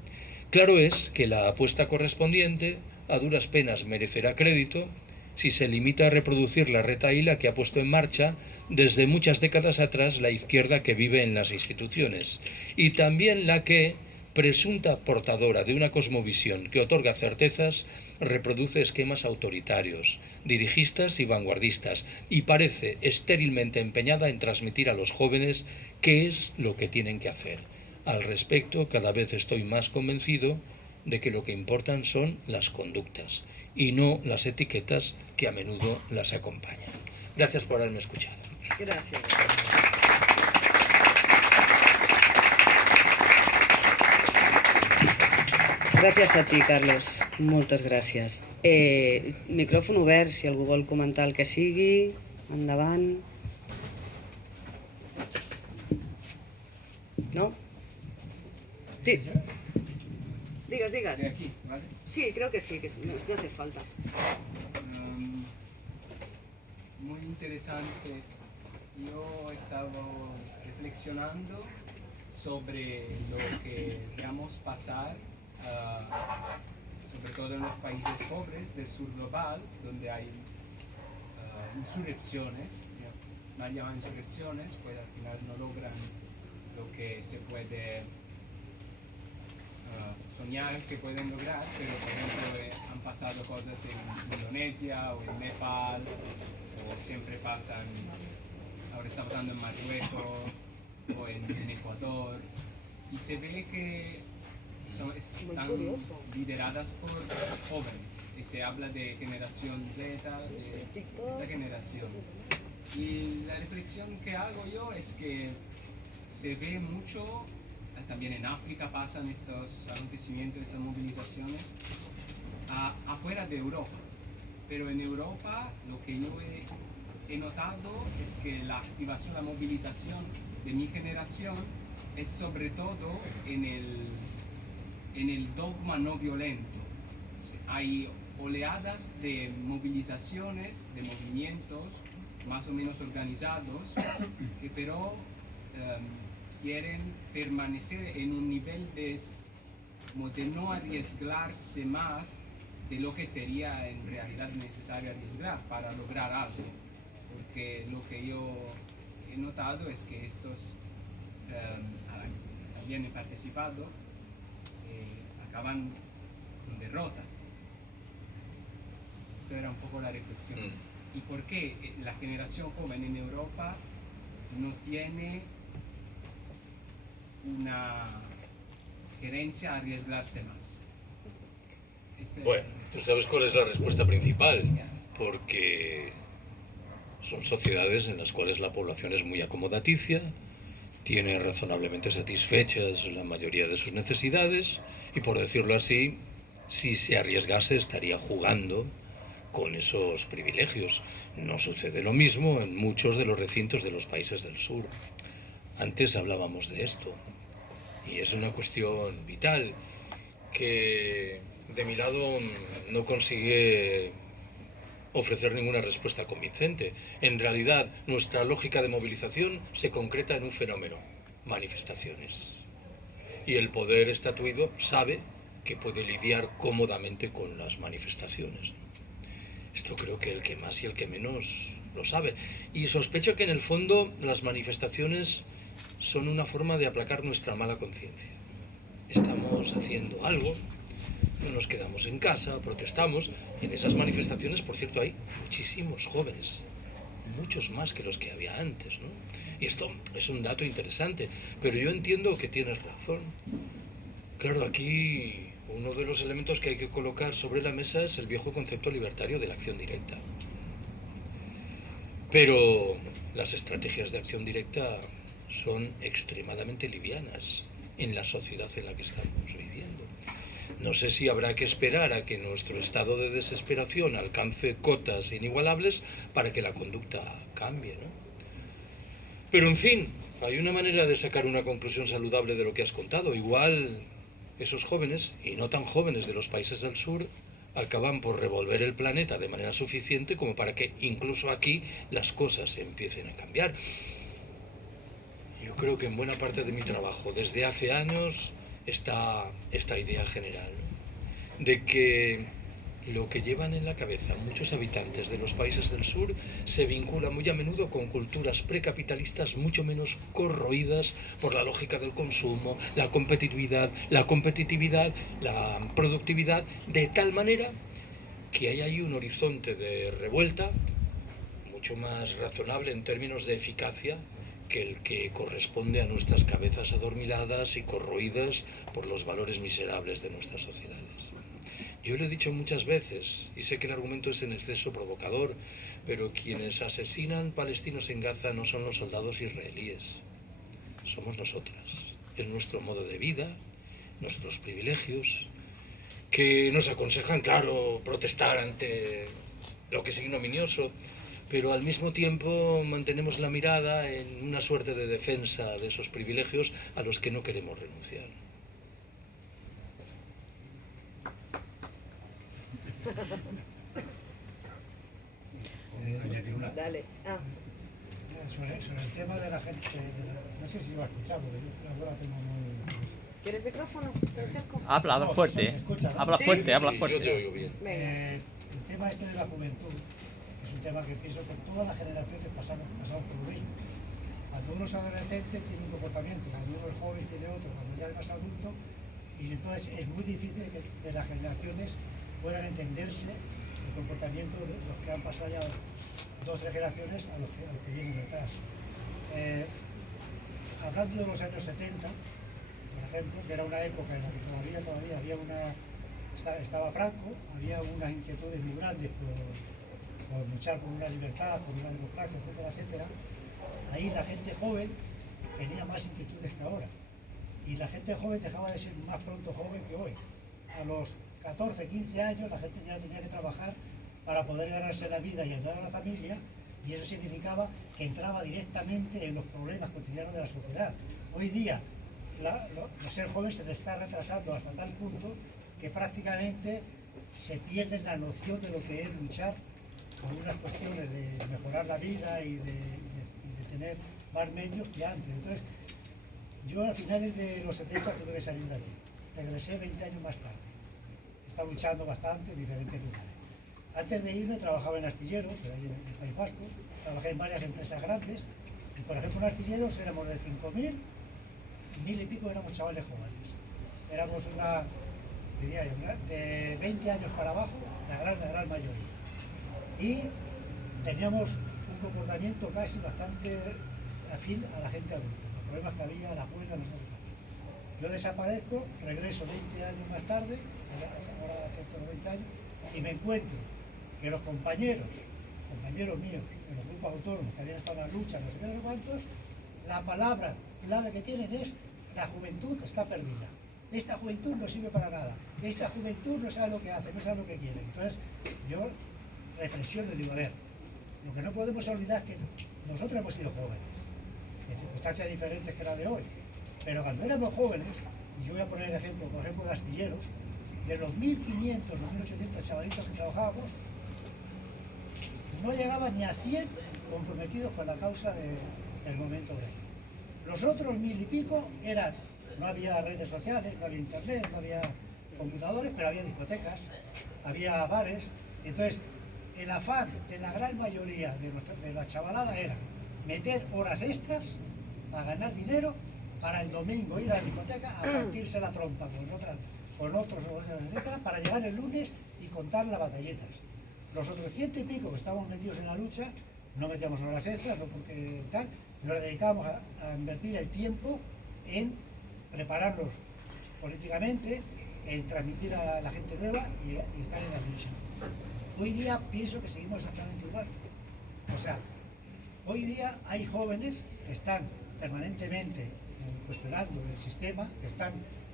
Claro es que la apuesta correspondiente a duras penas merecerá crédito si se limita a reproducir la retahíla que ha puesto en marcha desde muchas décadas atrás la izquierda que vive en las instituciones, y también la que, presunta portadora de una cosmovisión que otorga certezas, reproduce esquemas autoritarios, dirigistas y vanguardistas, y parece estérilmente empeñada en transmitir a los jóvenes qué es lo que tienen que hacer. Al respecto, cada vez estoy más convencido de que lo que importan son las conductas y no las etiquetas que a menudo las acompañan. Gracias por haberme escuchado. Gracias. Gràcies a ti, Carlos. Moltes gràcies. Micròfon obert, si algú vol comentar el que sigui. Endavant. ¿No? Sí. Digas, digas. De aquí, ¿vale? Sí, creo que sí, que no hace falta. Muy interesante. Yo he estado reflexionando sobre lo que veamos pasar, sobre todo en los países pobres del sur global, donde hay insurrecciones, mal llamadas insurrecciones, pues al final no logran lo que se puede soñar que pueden lograr, pero por ejemplo han pasado cosas en Indonesia o en Nepal, o siempre pasan, ahora está pasando en Marruecos o en Ecuador, y se ve que están lideradas por jóvenes, y se habla de generación Z, de esta generación. Y la reflexión que hago yo es que se ve mucho, también en África pasan estos acontecimientos, estas movilizaciones, afuera de Europa. Pero en Europa lo que yo he notado es que la activación, la movilización de mi generación es sobre todo en el dogma no violento. Hay oleadas de movilizaciones, de movimientos más o menos organizados, que pero quieren permanecer en un nivel de no arriesgarse más de lo que sería en realidad necesario arriesgar para lograr algo. Porque lo que yo he notado es que estos también he participado, acaban con derrotas. Esto era un poco la reflexión. ¿Y por qué la generación joven en Europa no tiene una gerencia a arriesgarse más? Bueno, tú sabes cuál es la respuesta principal, porque son sociedades en las cuales la población es muy acomodaticia, tiene razonablemente satisfechas la mayoría de sus necesidades y, por decirlo así, si se arriesgase estaría jugando con esos privilegios. No sucede lo mismo en muchos de los recintos de los países del sur. Antes hablábamos de esto y es una cuestión vital que de mi lado no consigue ofrecer ninguna respuesta convincente. En realidad, nuestra lógica de movilización se concreta en un fenómeno: manifestaciones. Y el poder estatuido sabe que puede lidiar cómodamente con las manifestaciones. Esto creo que el que más y el que menos lo sabe. Y sospecho que en el fondo las manifestaciones son una forma de aplacar nuestra mala conciencia. Estamos haciendo algo, no nos quedamos en casa, protestamos. En esas manifestaciones, por cierto, hay muchísimos jóvenes, muchos más que los que había antes, ¿no? Y esto es un dato interesante, pero yo entiendo que tienes razón. Claro, aquí uno de los elementos que hay que colocar sobre la mesa es el viejo concepto libertario de la acción directa. Pero las estrategias de acción directa son extremadamente livianas en la sociedad en la que estamos viviendo. No sé si habrá que esperar a que nuestro estado de desesperación alcance cotas inigualables para que la conducta cambie, ¿no? Pero en fin, hay una manera de sacar una conclusión saludable de lo que has contado. Igual esos jóvenes, y no tan jóvenes, de los países del sur, acaban por revolver el planeta de manera suficiente como para que incluso aquí las cosas empiecen a cambiar. Yo creo que en buena parte de mi trabajo desde hace años está esta idea general, ¿no?, de que lo que llevan en la cabeza muchos habitantes de los países del sur se vincula muy a menudo con culturas precapitalistas mucho menos corroídas por la lógica del consumo, la competitividad, la productividad, de tal manera que hay ahí un horizonte de revuelta mucho más razonable en términos de eficacia que el que corresponde a nuestras cabezas adormiladas y corroídas por los valores miserables de nuestras sociedades. Yo lo he dicho muchas veces, y sé que el argumento es en exceso provocador, pero quienes asesinan palestinos en Gaza no son los soldados israelíes, somos nosotras. Es nuestro modo de vida, nuestros privilegios, que nos aconsejan, claro, protestar ante lo que es ignominioso, pero al mismo tiempo mantenemos la mirada en una suerte de defensa de esos privilegios a los que no queremos renunciar. Dale. sobre el tema de la gente, no sé si lo ha escuchado, porque yo ahora tengo muy... ¿Quieres micrófono? ¿Te acerco? Habla fuerte, se escucha, ¿no? habla ¿Sí? fuerte, habla Yo fuerte. te oigo bien. Venga. El tema este de la juventud es un tema que pienso que todas las generaciones pasamos por lo mismo. Cuando uno es adolescente tiene un comportamiento, cuando uno es joven tiene otro, cuando ya es más adulto, y entonces es muy difícil que las generaciones puedan entenderse el comportamiento de los que han pasado ya 2 o 3 generaciones a los que vienen detrás. Hablando de los años 70, por ejemplo, que era una época en la que todavía había estaba Franco, había unas inquietudes muy grandes por luchar por una libertad, por una democracia, etcétera, etcétera. Ahí la gente joven tenía más inquietudes que ahora. Y la gente joven dejaba de ser más pronto joven que hoy. A los 14, 15 años la gente ya tenía que trabajar para poder ganarse la vida y ayudar a la familia, y eso significaba que entraba directamente en los problemas cotidianos de la sociedad. Hoy día ser joven se le está retrasando hasta tal punto que prácticamente se pierde la noción de lo que es luchar por unas cuestiones de mejorar la vida y de tener más medios que antes. Entonces, yo a finales de los 70 tuve que salir de aquí. Regresé 20 años más tarde. He estado luchando bastante en diferentes lugares. Antes de irme trabajaba en astilleros, en el País Vasco, trabajé en varias empresas grandes, y por ejemplo en astilleros éramos de 5.000, 1.000 y pico éramos chavales jóvenes. Éramos de 20 años para abajo, la gran mayoría. Y teníamos un comportamiento casi bastante afín a la gente adulta. Los problemas que había, la huelga, no sé qué. Yo desaparezco, regreso 20 años más tarde, ahora hace estos 20 años, y me encuentro que los compañeros míos, en los grupos autónomos que habían estado en la lucha, no sé qué, no sé cuántos, la palabra clave que tienen es: la juventud está perdida. Esta juventud no sirve para nada. Esta juventud no sabe lo que hace, no sabe lo que quiere. Entonces, yo reflexiono y digo, a ver, lo que no podemos olvidar es que nosotros hemos sido jóvenes, en circunstancias diferentes que la de hoy. Pero cuando éramos jóvenes, y yo voy a poner el ejemplo, por ejemplo, de astilleros, de los 1.500 o 1.800 chavalitos que trabajábamos, no llegaban ni a 100 comprometidos con la causa del momento obrero. Los otros 1.000 y pico no había redes sociales, no había internet, no había computadores, pero había discotecas, había bares. Entonces, el afán de la gran mayoría de la chavalada era meter horas extras a ganar dinero para el domingo ir a la discoteca a partirse la trompa con otros, etcétera, para llegar el lunes y contar las batalletas. Los otros 100 y pico que estábamos metidos en la lucha, no metíamos horas extras, no porque tal, nos dedicábamos a invertir el tiempo en prepararnos políticamente, en transmitir a la gente nueva y estar en la lucha. Hoy día pienso que seguimos exactamente igual. O sea, hoy día hay jóvenes que están permanentemente cuestionando el sistema, que están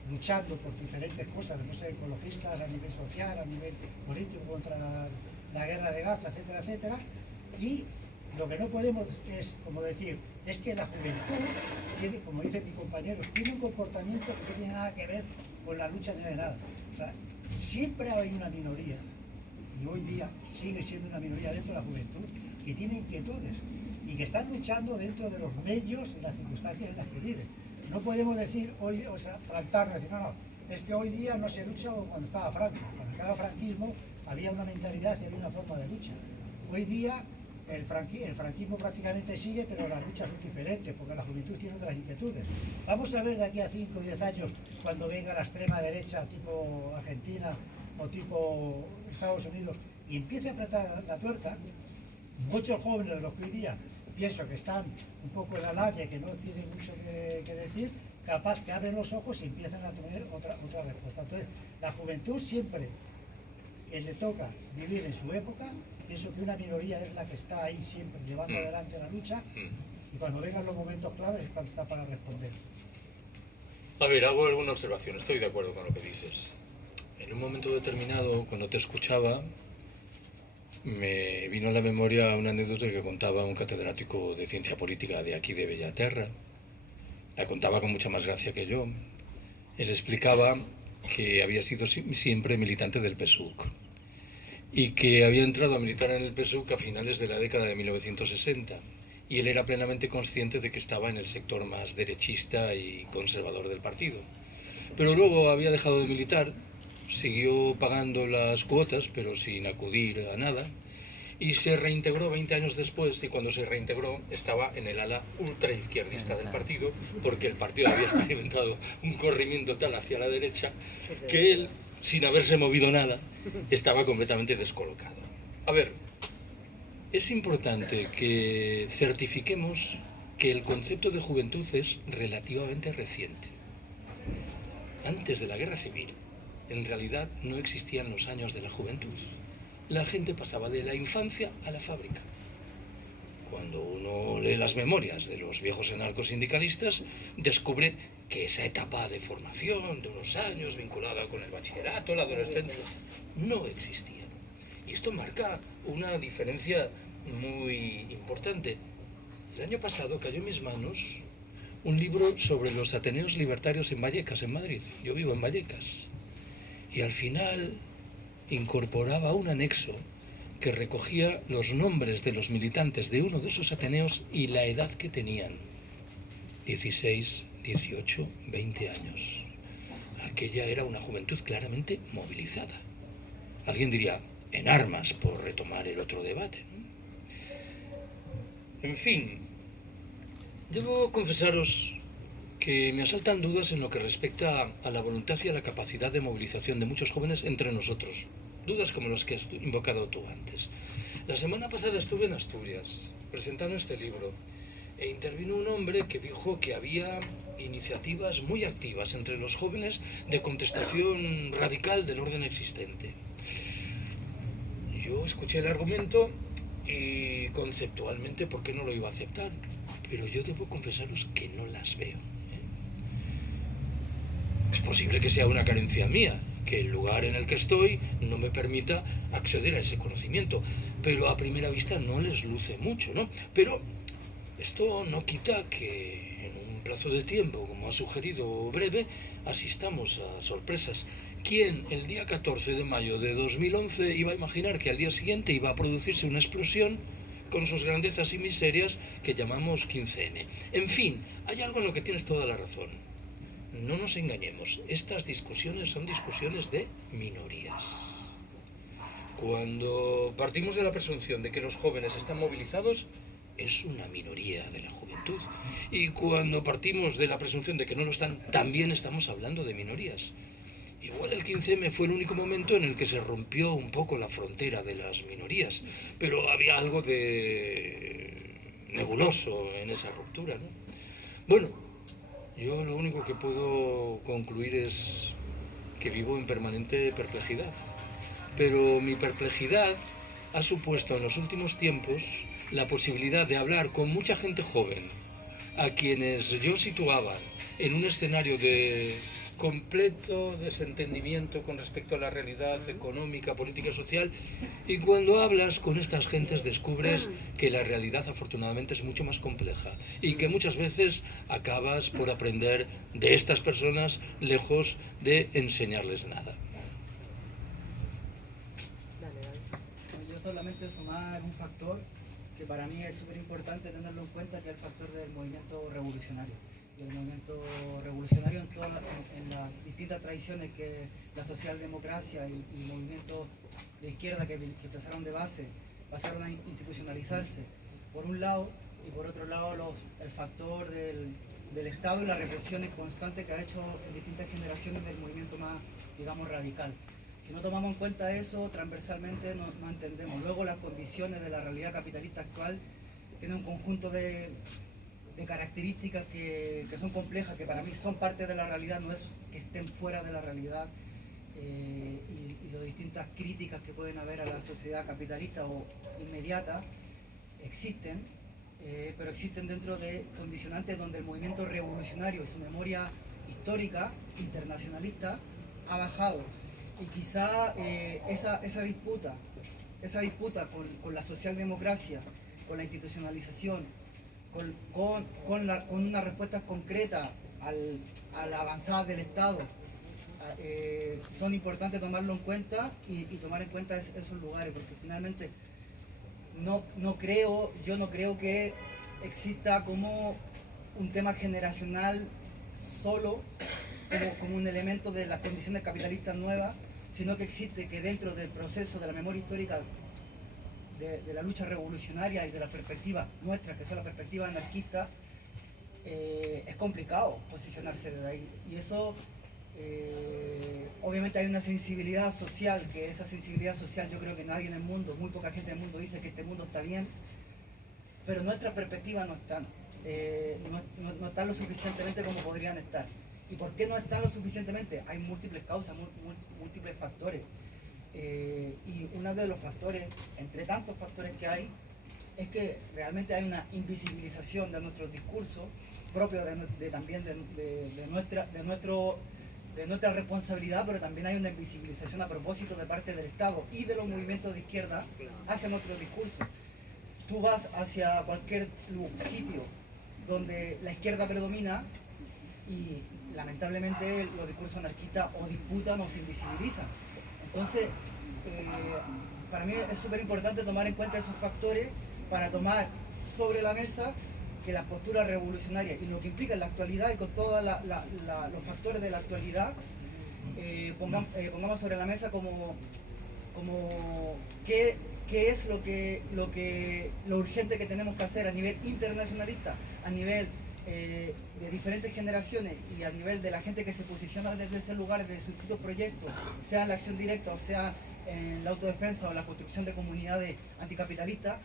luchando por diferentes cosas, no sé, ecologistas a nivel social, a nivel político, contra la guerra de Gaza, etcétera, etcétera. Y lo que no podemos es, como decir, es que la juventud tiene, como dice mi compañero, tiene un comportamiento que no tiene nada que ver con la lucha ni de nada. O sea, siempre hay una minoría, y hoy día sigue siendo una minoría dentro de la juventud, que tiene inquietudes y que están luchando dentro de los medios y las circunstancias en las que viven. No podemos decir hoy, o sea, plantarnos, decir, no, es que hoy día no se lucha cuando estaba Franco. Cuando estaba el franquismo había una mentalidad y había una forma de lucha. Hoy día el franquismo prácticamente sigue, pero las luchas son diferentes, porque la juventud tiene otras inquietudes. Vamos a ver de aquí a 5 o 10 años, cuando venga la extrema derecha tipo Argentina o tipo Estados Unidos, y empiece a apretar la tuerca, muchos jóvenes de los que hoy día pienso que están un poco en la labia, que no tienen mucho que decir, capaz que abren los ojos y empiezan a tener otra respuesta. Entonces, la juventud siempre que le toca vivir en su época, pienso que una minoría es la que está ahí siempre llevando adelante la lucha, y cuando vengan los momentos claves es cuando está para responder. A ver, hago alguna observación, estoy de acuerdo con lo que dices. En un momento determinado, cuando te escuchaba, me vino a la memoria una anécdota que contaba un catedrático de ciencia política de aquí de Bellaterra. La contaba con mucha más gracia que yo. Él explicaba que había sido siempre militante del PSUC y que había entrado a militar en el PSUC a finales de la década de 1960 y él era plenamente consciente de que estaba en el sector más derechista y conservador del partido. Pero luego había dejado de militar, siguió pagando las cuotas, pero sin acudir a nada, y se reintegró 20 años después, y cuando se reintegró estaba en el ala ultraizquierdista del partido, porque el partido había experimentado un corrimiento tal hacia la derecha que él, sin haberse movido nada, estaba completamente descolocado. A ver, es importante que certifiquemos que el concepto de juventud es relativamente reciente. Antes de la Guerra Civil, en realidad no existían los años de la juventud. La gente pasaba de la infancia a la fábrica. Cuando uno lee las memorias de los viejos anarcosindicalistas, descubre que esa etapa de formación de unos años vinculada con el bachillerato, la adolescencia, no existía. Y esto marca una diferencia muy importante. El año pasado cayó en mis manos un libro sobre los Ateneos Libertarios en Vallecas, en Madrid. Yo vivo en Vallecas. Y al final incorporaba un anexo que recogía los nombres de los militantes de uno de esos Ateneos y la edad que tenían. 16, 18, 20 años. Aquella era una juventud claramente movilizada. Alguien diría, en armas, por retomar el otro debate. En fin, debo confesaros que me asaltan dudas en lo que respecta a la voluntad y a la capacidad de movilización de muchos jóvenes entre nosotros. Dudas como las que has invocado tú antes. La semana pasada estuve en Asturias presentando este libro e intervino un hombre que dijo que había iniciativas muy activas entre los jóvenes de contestación radical del orden existente. Yo escuché el argumento y conceptualmente, ¿por qué no lo iba a aceptar? Pero yo debo confesaros que no las veo. Es posible que sea una carencia mía, que el lugar en el que estoy no me permita acceder a ese conocimiento, pero a primera vista no les luce mucho, ¿no? Pero esto no quita que en un plazo de tiempo, como ha sugerido breve, asistamos a sorpresas. ¿Quién el día 14 de mayo de 2011 iba a imaginar que al día siguiente iba a producirse una explosión con sus grandezas y miserias que llamamos 15M? En fin, hay algo en lo que tienes toda la razón. No nos engañemos, estas discusiones son discusiones de minorías. Cuando partimos de la presunción de que los jóvenes están movilizados, es una minoría de la juventud. Y cuando partimos de la presunción de que no lo están, también estamos hablando de minorías. Igual el 15M fue el único momento en el que se rompió un poco la frontera de las minorías, pero había algo de nebuloso en esa ruptura, ¿no? Bueno, yo lo único que puedo concluir es que vivo en permanente perplejidad. Pero mi perplejidad ha supuesto en los últimos tiempos la posibilidad de hablar con mucha gente joven, a quienes yo situaba en un escenario de completo desentendimiento con respecto a la realidad económica, política y social, y cuando hablas con estas gentes descubres que la realidad afortunadamente es mucho más compleja y que muchas veces acabas por aprender de estas personas lejos de enseñarles nada. Yo solamente sumar un factor que para mí es súper importante tenerlo en cuenta, que es el factor del movimiento revolucionario. Y el movimiento revolucionario en las distintas tradiciones que la socialdemocracia y movimientos de izquierda que empezaron de base, pasaron a institucionalizarse, por un lado, y por otro lado el factor del Estado y las represiones constantes que ha hecho en distintas generaciones del movimiento más, digamos, radical. Si no tomamos en cuenta eso, transversalmente no entendemos. Luego las condiciones de la realidad capitalista actual tienen un conjunto de características que son complejas, que para mí son parte de la realidad, no es que estén fuera de la realidad, y las distintas críticas que pueden haber a la sociedad capitalista o inmediata existen, pero existen dentro de condicionantes donde el movimiento revolucionario y su memoria histórica, internacionalista, ha bajado. Y quizá esa disputa con la socialdemocracia, con la institucionalización, con una respuesta concreta a la avanzada del Estado, son importantes tomarlo en cuenta y tomar en cuenta esos lugares, porque finalmente yo no creo que exista como un tema generacional solo, como un elemento de las condiciones capitalistas nuevas, sino que existe que dentro del proceso de la memoria histórica de la lucha revolucionaria y de la perspectiva nuestra, que son las perspectivas anarquistas, es complicado posicionarse desde ahí. Y eso, obviamente hay una sensibilidad social, que esa sensibilidad social yo creo que nadie en el mundo, muy poca gente en el mundo dice que este mundo está bien, pero nuestras perspectivas no están, no están lo suficientemente como podrían estar. ¿Y por qué no están lo suficientemente? Hay múltiples causas, múltiples factores. Y uno de los factores, entre tantos factores que hay, es que realmente hay una invisibilización de nuestros discursos, propio también de nuestra responsabilidad, pero también hay una invisibilización a propósito de parte del Estado y de los movimientos de izquierda hacia nuestros discursos. Tú vas hacia cualquier sitio donde la izquierda predomina y lamentablemente los discursos anarquistas o disputan o se invisibilizan. Entonces, para mí es súper importante tomar en cuenta esos factores para tomar sobre la mesa que las posturas revolucionarias y lo que implica en la actualidad y con todos los factores de la actualidad, pongamos sobre la mesa como qué es lo urgente que tenemos que hacer a nivel internacionalista, a nivel de diferentes generaciones y a nivel de la gente que se posiciona desde ese lugar, desde sus distintos proyectos, sea en la acción directa o sea en la autodefensa o la construcción de comunidades anticapitalistas,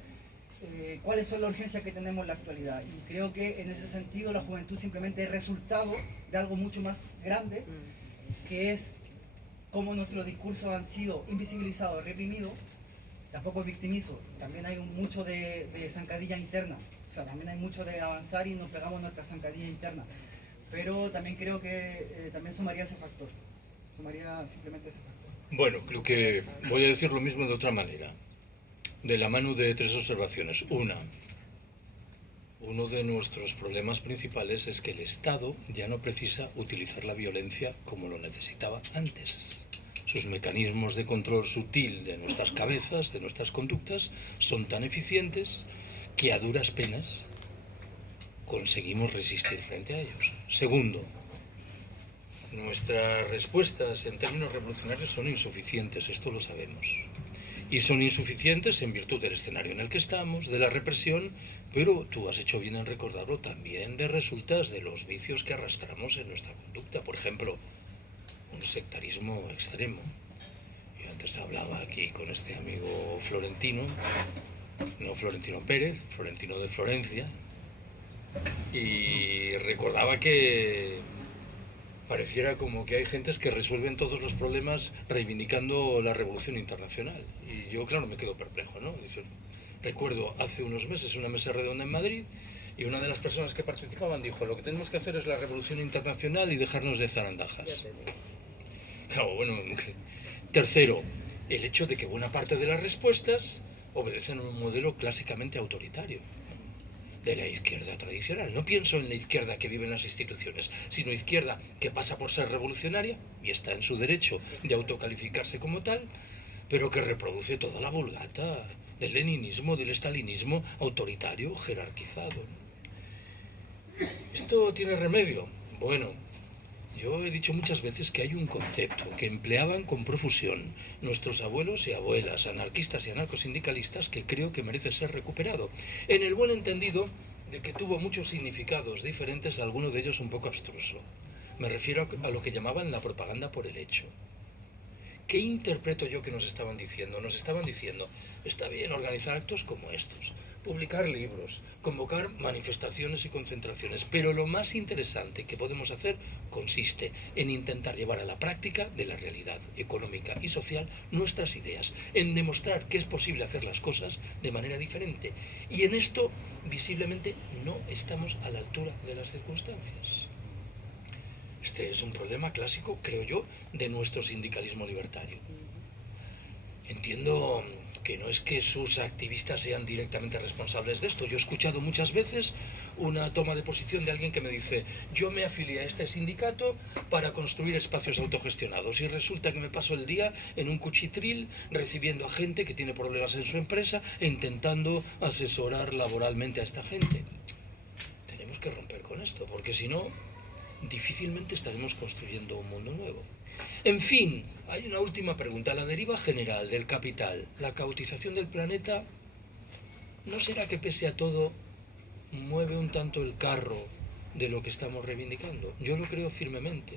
cuáles son las urgencias que tenemos en la actualidad. Y creo que en ese sentido la juventud simplemente es resultado de algo mucho más grande, que es cómo nuestros discursos han sido invisibilizados, reprimidos. Tampoco victimizo, también hay mucho de zancadilla interna, o sea, también hay mucho de avanzar y nos pegamos nuestra zancadilla interna, pero también creo que también sumaría ese factor, sumaría simplemente ese factor. Bueno, creo que voy a decir lo mismo de otra manera, de la mano de tres observaciones. Uno de nuestros problemas principales es que el Estado ya no precisa utilizar la violencia como lo necesitaba antes. Sus mecanismos de control sutil de nuestras cabezas, de nuestras conductas, son tan eficientes que a duras penas conseguimos resistir frente a ellos. Segundo, nuestras respuestas en términos revolucionarios son insuficientes, esto lo sabemos. Y son insuficientes en virtud del escenario en el que estamos, de la represión, pero tú has hecho bien en recordarlo también de resultas de los vicios que arrastramos en nuestra conducta. Por ejemplo, un sectarismo extremo. Yo antes hablaba aquí con este amigo Florentino, no Florentino Pérez, Florentino de Florencia, y recordaba que pareciera como que hay gentes que resuelven todos los problemas reivindicando la revolución internacional. Y yo, claro, me quedo perplejo, ¿no? Recuerdo hace unos meses una mesa redonda en Madrid y una de las personas que participaban dijo: lo que tenemos que hacer es la revolución internacional y dejarnos de zarandajas. Claro, bueno. Tercero, el hecho de que buena parte de las respuestas obedecen a un modelo clásicamente autoritario de la izquierda tradicional. No pienso en la izquierda que vive en las instituciones, sino izquierda que pasa por ser revolucionaria y está en su derecho de autocalificarse como tal, pero que reproduce toda la vulgata del leninismo, del estalinismo autoritario, jerarquizado. ¿Esto tiene remedio? Bueno, yo he dicho muchas veces que hay un concepto que empleaban con profusión nuestros abuelos y abuelas, anarquistas y anarcosindicalistas, que creo que merece ser recuperado, en el buen entendido de que tuvo muchos significados diferentes, alguno de ellos un poco abstruso. Me refiero a lo que llamaban la propaganda por el hecho. ¿Qué interpreto yo que nos estaban diciendo? Nos estaban diciendo: está bien organizar actos como estos, publicar libros, convocar manifestaciones y concentraciones, pero lo más interesante que podemos hacer consiste en intentar llevar a la práctica de la realidad económica y social nuestras ideas, en demostrar que es posible hacer las cosas de manera diferente. Y en esto, visiblemente, no estamos a la altura de las circunstancias. Este es un problema clásico, creo yo, de nuestro sindicalismo libertario. Entiendo que no es que sus activistas sean directamente responsables de esto. Yo he escuchado muchas veces una toma de posición de alguien que me dice: yo me afilié a este sindicato para construir espacios autogestionados y resulta que me paso el día en un cuchitril recibiendo a gente que tiene problemas en su empresa e intentando asesorar laboralmente a esta gente. con esto, porque si no, difícilmente estaremos construyendo un mundo nuevo. En fin, hay una última pregunta. La deriva general del capital, la caotización del planeta, ¿no será que pese a todo mueve un tanto el carro de lo que estamos reivindicando? Yo lo creo firmemente,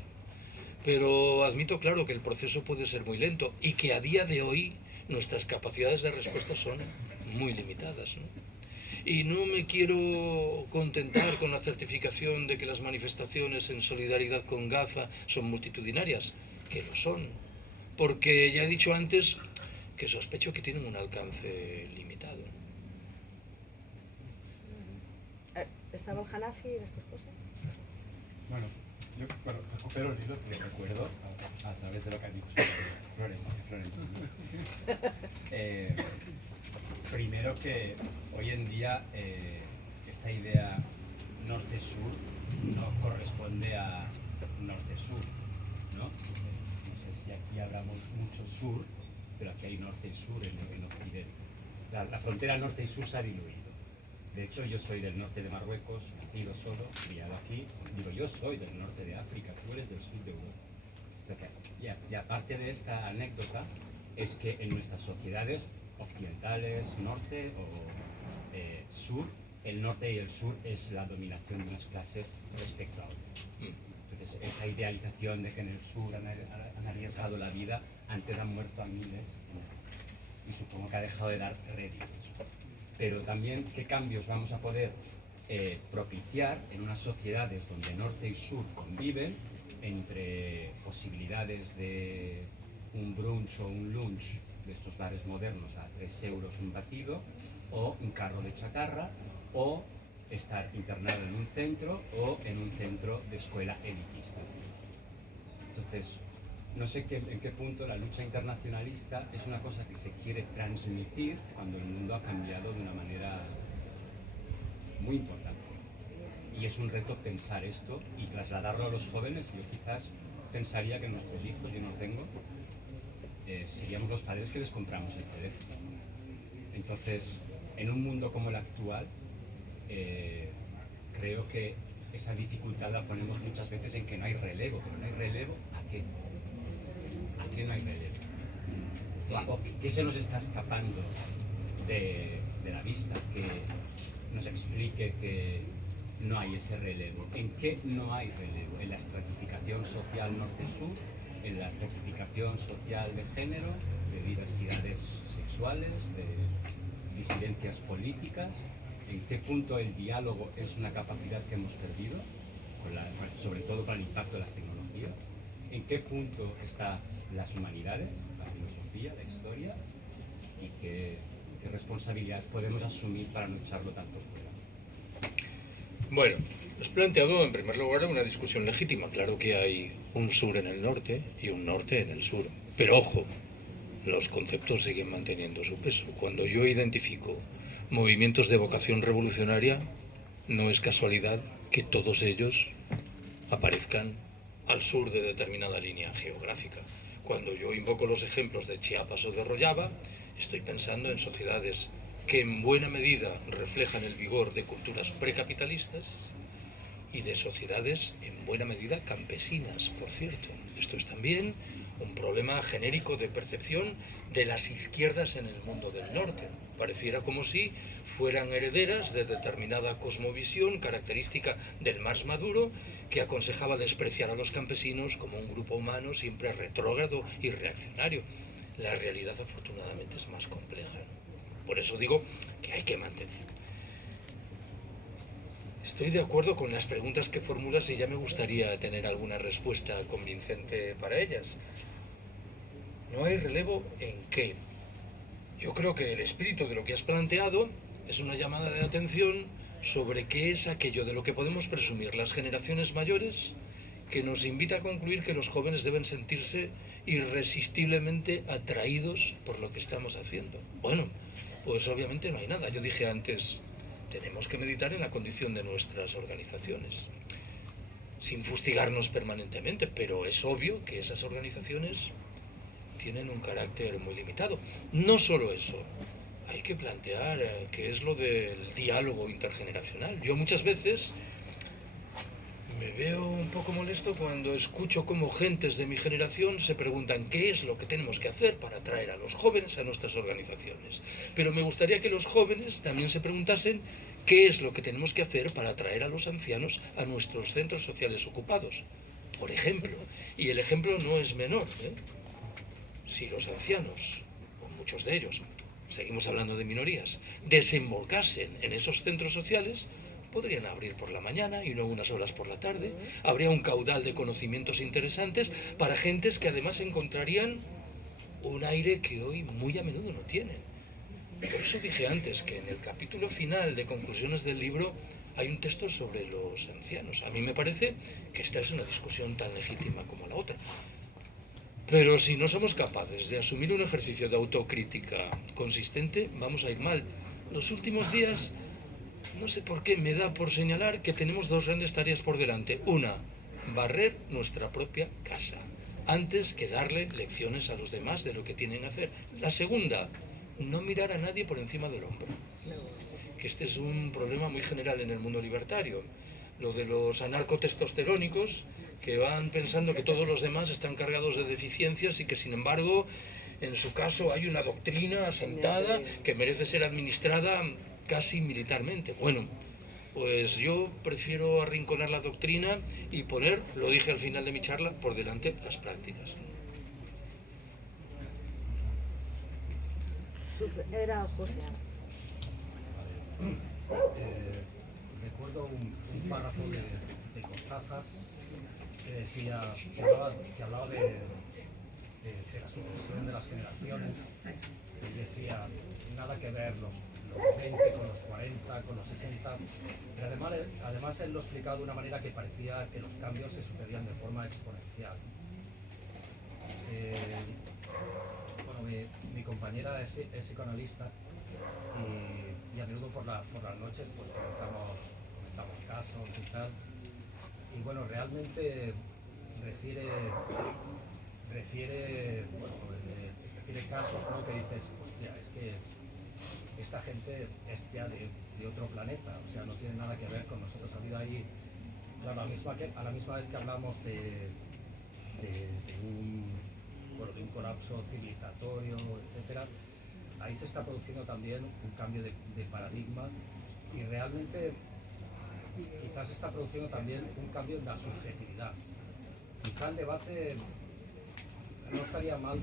pero admito claro que el proceso puede ser muy lento y que a día de hoy nuestras capacidades de respuesta son muy limitadas, ¿no? Y no me quiero contentar con la certificación de que las manifestaciones en solidaridad con Gaza son multitudinarias, que lo son, porque ya he dicho antes que sospecho que tienen un alcance limitado. ¿Estaba el Hanafi y después José? Bueno, yo recupero el hilo que recuerdo a través de lo que ha dicho Florencia. Primero que hoy en día esta idea norte-sur no corresponde a norte-sur, ¿no? No sé si aquí hablamos mucho sur, pero aquí hay norte y sur en Occidente. La frontera norte y sur se ha diluido. De hecho, yo soy del norte de Marruecos, nacido solo, criado aquí. Digo, yo soy del norte de África, tú eres del sur de Europa. Y aparte de esta anécdota, es que en nuestras sociedades occidentales, norte o sur, el norte y el sur es la dominación de unas clases respecto a otras. Entonces, esa idealización de que en el sur han arriesgado la vida, antes han muerto a miles, y supongo que ha dejado de dar réditos. Pero también, ¿qué cambios vamos a poder propiciar en unas sociedades donde norte y sur conviven, entre posibilidades de un brunch o un lunch de estos bares modernos a 3 euros un batido, o un carro de chatarra, o estar internado en un centro o en un centro de escuela elitista? Entonces, no sé en qué punto la lucha internacionalista es una cosa que se quiere transmitir cuando el mundo ha cambiado de una manera muy importante. Y es un reto pensar esto y trasladarlo a los jóvenes. Yo quizás pensaría que nuestros hijos, yo no tengo, seríamos los padres que les compramos el teléfono. Entonces, en un mundo como el actual, creo que esa dificultad la ponemos muchas veces en que no hay relevo. ¿Pero no hay relevo a qué? ¿A qué no hay relevo? ¿O qué se nos está escapando de la vista? Que nos explique que no hay ese relevo. ¿En qué no hay relevo? ¿En la estratificación social norte-sur? ¿En la estratificación social de género? ¿De diversidades sexuales? ¿De disidencias políticas? ¿En qué punto el diálogo es una capacidad que hemos perdido? Sobre todo con el impacto de las tecnologías. ¿En qué punto están las humanidades, la filosofía, la historia? ¿Y qué responsabilidad podemos asumir para no echarlo tanto fuera? Bueno, has planteado en primer lugar una discusión legítima. Claro que hay un sur en el norte y un norte en el sur. Pero ojo, los conceptos siguen manteniendo su peso. Cuando yo identifico movimientos de vocación revolucionaria, no es casualidad que todos ellos aparezcan al sur de determinada línea geográfica. Cuando yo invoco los ejemplos de Chiapas o de Rojava, estoy pensando en sociedades que en buena medida reflejan el vigor de culturas precapitalistas y de sociedades en buena medida campesinas, por cierto. Esto es también un problema genérico de percepción de las izquierdas en el mundo del norte. Pareciera como si fueran herederas de determinada cosmovisión característica del más maduro, que aconsejaba despreciar a los campesinos como un grupo humano siempre retrógrado y reaccionario. La realidad afortunadamente es más compleja, ¿no? Por eso digo que hay que mantener. Estoy de acuerdo con las preguntas que formulas y ya me gustaría tener alguna respuesta convincente para ellas. ¿No hay relevo en qué? Yo creo que el espíritu de lo que has planteado es una llamada de atención sobre qué es aquello de lo que podemos presumir las generaciones mayores, que nos invita a concluir que los jóvenes deben sentirse irresistiblemente atraídos por lo que estamos haciendo. Bueno, pues obviamente no hay nada. Yo dije antes, tenemos que meditar en la condición de nuestras organizaciones, sin fustigarnos permanentemente, pero es obvio que esas organizaciones tienen un carácter muy limitado. No solo eso, hay que plantear qué es lo del diálogo intergeneracional. Yo muchas veces Me veo un poco molesto cuando escucho cómo gentes de mi generación se preguntan qué es lo que tenemos que hacer para atraer a los jóvenes a nuestras organizaciones. Pero me gustaría que los jóvenes también se preguntasen qué es lo que tenemos que hacer para atraer a los ancianos a nuestros centros sociales ocupados. Por ejemplo, y el ejemplo no es menor, si los ancianos, o muchos de ellos, seguimos hablando de minorías, desembolcasen en esos centros sociales, podrían abrir por la mañana y no unas horas por la tarde. Habría un caudal de conocimientos interesantes para gentes que además encontrarían un aire que hoy muy a menudo no tienen. Por eso dije antes que en el capítulo final de conclusiones del libro hay un texto sobre los ancianos. A mí me parece que esta es una discusión tan legítima como la otra. Pero si no somos capaces de asumir un ejercicio de autocrítica consistente, vamos a ir mal. Los últimos días, no sé por qué, me da por señalar que tenemos dos grandes tareas por delante. Una, barrer nuestra propia casa, antes que darle lecciones a los demás de lo que tienen que hacer. La segunda, no mirar a nadie por encima del hombro. Que este es un problema muy general en el mundo libertario. Lo de los anarcotestosterónicos, que van pensando que todos los demás están cargados de deficiencias y que sin embargo en su caso hay una doctrina asentada que merece ser administrada casi militarmente. Bueno, pues yo prefiero arrinconar la doctrina y poner, lo dije al final de mi charla, por delante las prácticas. Era José. Recuerdo un párrafo de Cortázar que decía, que hablaba de la sucesión de las generaciones, y decía, nada que ver los 20 con los 40, con los 60, pero además él lo explicaba de una manera que parecía que los cambios se sucedían de forma exponencial. Bueno, mi compañera es psicoanalista y a menudo por las noches pues comentamos casos y tal, y bueno, realmente refiere casos, ¿no? Que dices, hostia, es que esta gente es ya de otro planeta, o sea, no tiene nada que ver con nosotros. Ha habido ahí, claro, a la misma vez que hablamos de un colapso civilizatorio, etcétera, ahí se está produciendo también un cambio de paradigma, y realmente quizás se está produciendo también un cambio en la subjetividad. Quizá el debate no estaría mal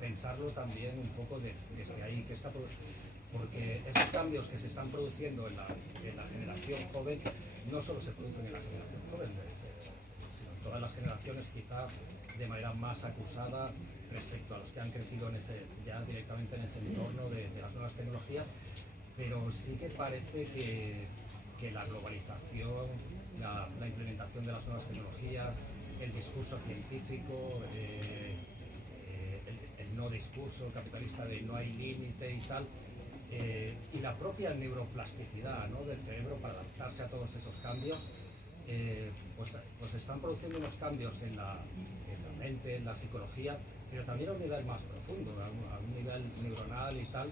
pensarlo también un poco desde ahí, porque esos cambios que se están produciendo en la generación joven no solo se producen en la generación joven, sino en todas las generaciones, quizá de manera más acusada respecto a los que han crecido ya directamente en ese entorno de las nuevas tecnologías, pero sí que parece que la globalización, la implementación de las nuevas tecnologías, el discurso científico, el no discurso capitalista de no hay límite y tal, y la propia neuroplasticidad, ¿no?, del cerebro para adaptarse a todos esos cambios, pues están produciendo unos cambios en la mente, en la psicología, pero también a un nivel más profundo, a un nivel neuronal y tal.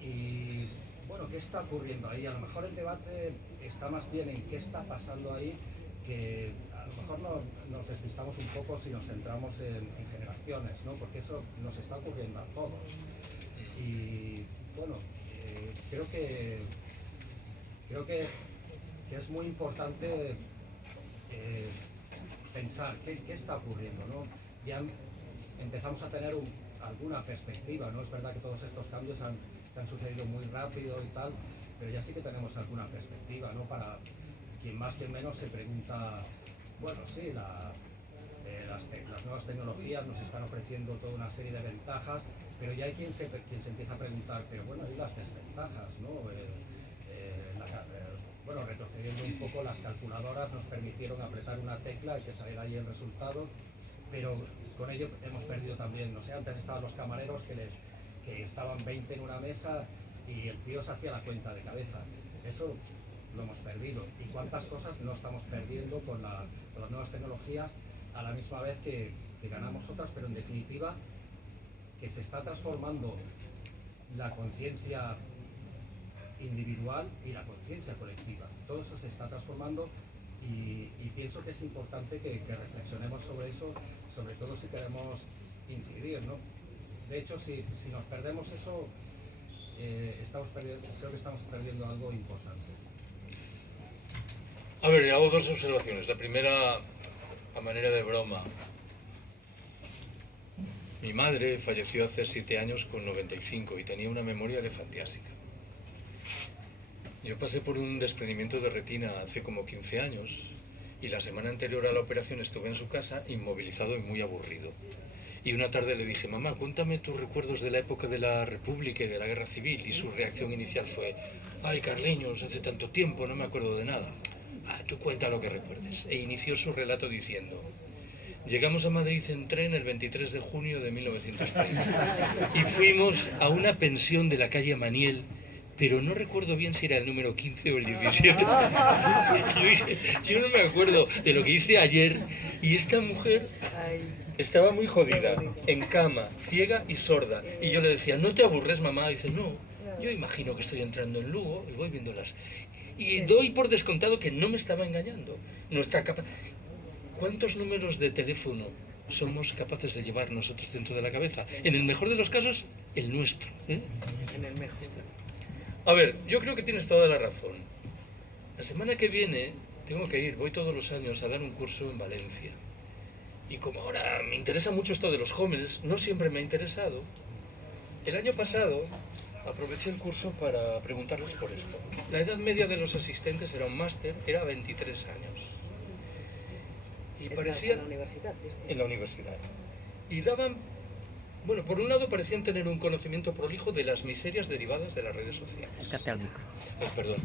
Y bueno, ¿qué está ocurriendo ahí? A lo mejor el debate está más bien en qué está pasando ahí, que a lo mejor nos despistamos un poco si nos centramos en generaciones, ¿no? Porque eso nos está ocurriendo a todos. Y bueno, creo que es muy importante pensar qué está ocurriendo, ¿no? Ya empezamos a tener alguna perspectiva, ¿no? Es verdad que todos estos cambios se han sucedido muy rápido y tal, pero ya sí que tenemos alguna perspectiva, ¿no? Para quien más que menos se pregunta, bueno, sí, las nuevas tecnologías nos están ofreciendo toda una serie de ventajas, pero ya hay quien se empieza a preguntar, pero bueno, ¿y las desventajas, no? Bueno, retrocediendo un poco, las calculadoras nos permitieron apretar una tecla y que saliera ahí el resultado, pero con ello hemos perdido también, no sé, antes estaban los camareros que estaban 20 en una mesa y el tío se hacía la cuenta de cabeza. Eso lo hemos perdido. ¿Y cuántas cosas no estamos perdiendo con las nuevas tecnologías a la misma vez que ganamos otras? Pero en definitiva, que se está transformando la conciencia individual y la conciencia colectiva. Todo eso se está transformando y pienso que es importante que reflexionemos sobre eso, sobre todo si queremos incidir, ¿no? De hecho, si nos perdemos eso, creo que estamos perdiendo algo importante. A ver, hago dos observaciones. La primera, a manera de broma. Mi madre falleció hace 7 años con 95 y tenía una memoria elefantiásica. Yo pasé por un desprendimiento de retina hace como 15 años y la semana anterior a la operación estuve en su casa inmovilizado y muy aburrido. Y una tarde le dije, mamá, cuéntame tus recuerdos de la época de la República y de la Guerra Civil. Y su reacción inicial fue, ay, Carleños, hace tanto tiempo, no me acuerdo de nada. Tú cuenta lo que recuerdes. E inició su relato diciendo, llegamos a Madrid en tren el 23 de junio de 1930 y fuimos a una pensión de la calle Maniel, pero no recuerdo bien si era el número 15 o el 17. Yo no me acuerdo de lo que hice ayer y esta mujer estaba muy jodida, en cama, ciega y sorda. Y yo le decía, no te aburres, mamá. Y dice, no, yo imagino que estoy entrando en Lugo y voy viéndolas. Y doy por descontado que no me estaba engañando. ¿Cuántos números de teléfono somos capaces de llevar nosotros dentro de la cabeza? En el mejor de los casos, el nuestro. En el mejor. A ver, yo creo que tienes toda la razón. La semana que viene tengo que ir, voy todos los años a dar un curso en Valencia. Y como ahora me interesa mucho esto de los jóvenes, no siempre me ha interesado, el año pasado aproveché el curso para preguntarles por esto. La edad media de los asistentes era un máster, era 23 años. Y parecían... ¿En la universidad? En la universidad. Y daban... Bueno, por un lado parecían tener un conocimiento prolijo de las miserias derivadas de las redes sociales. Perdón.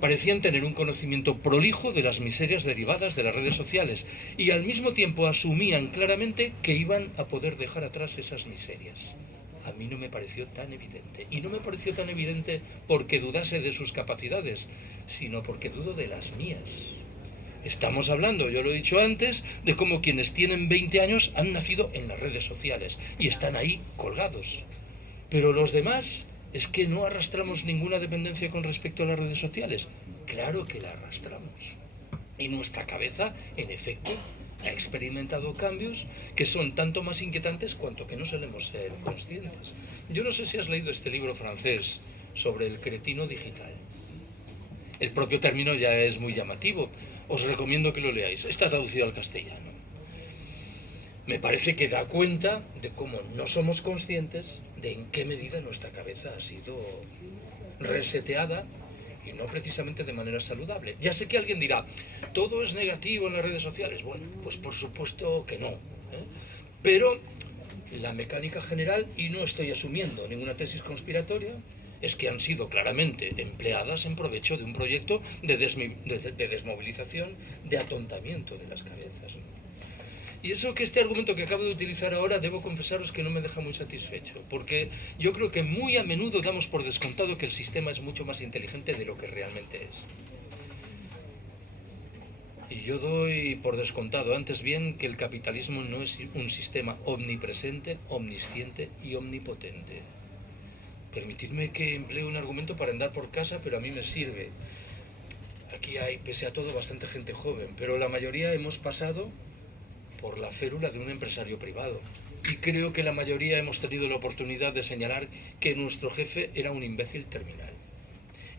Parecían tener un conocimiento prolijo de las miserias derivadas de las redes sociales y al mismo tiempo asumían claramente que iban a poder dejar atrás esas miserias. A mí no me pareció tan evidente. Y no me pareció tan evidente porque dudase de sus capacidades, sino porque dudo de las mías. Estamos hablando, yo lo he dicho antes, de cómo quienes tienen 20 años han nacido en las redes sociales y están ahí colgados. Pero los demás, ¿es que no arrastramos ninguna dependencia con respecto a las redes sociales? Claro que la arrastramos. Y nuestra cabeza, en efecto, ha experimentado cambios que son tanto más inquietantes cuanto que no solemos ser conscientes. Yo no sé si has leído este libro francés sobre el cretino digital. El propio término ya es muy llamativo. Os recomiendo que lo leáis. Está traducido al castellano. Me parece que da cuenta de cómo no somos conscientes de en qué medida nuestra cabeza ha sido reseteada y no precisamente de manera saludable. Ya sé que alguien dirá, todo es negativo en las redes sociales. Bueno, pues por supuesto que no, ¿eh? Pero la mecánica general, y no estoy asumiendo ninguna tesis conspiratoria, es que han sido claramente empleadas en provecho de un proyecto de desmovilización, de atontamiento de las cabezas. Y eso que este argumento que acabo de utilizar ahora, debo confesaros que no me deja muy satisfecho, porque yo creo que muy a menudo damos por descontado que el sistema es mucho más inteligente de lo que realmente es. Y yo doy por descontado, antes bien, que el capitalismo no es un sistema omnipresente, omnisciente y omnipotente. Permitidme que emplee un argumento para andar por casa, pero a mí me sirve. Aquí hay, pese a todo, bastante gente joven, pero la mayoría hemos pasado por la férula de un empresario privado. Y creo que la mayoría hemos tenido la oportunidad de señalar que nuestro jefe era un imbécil terminal.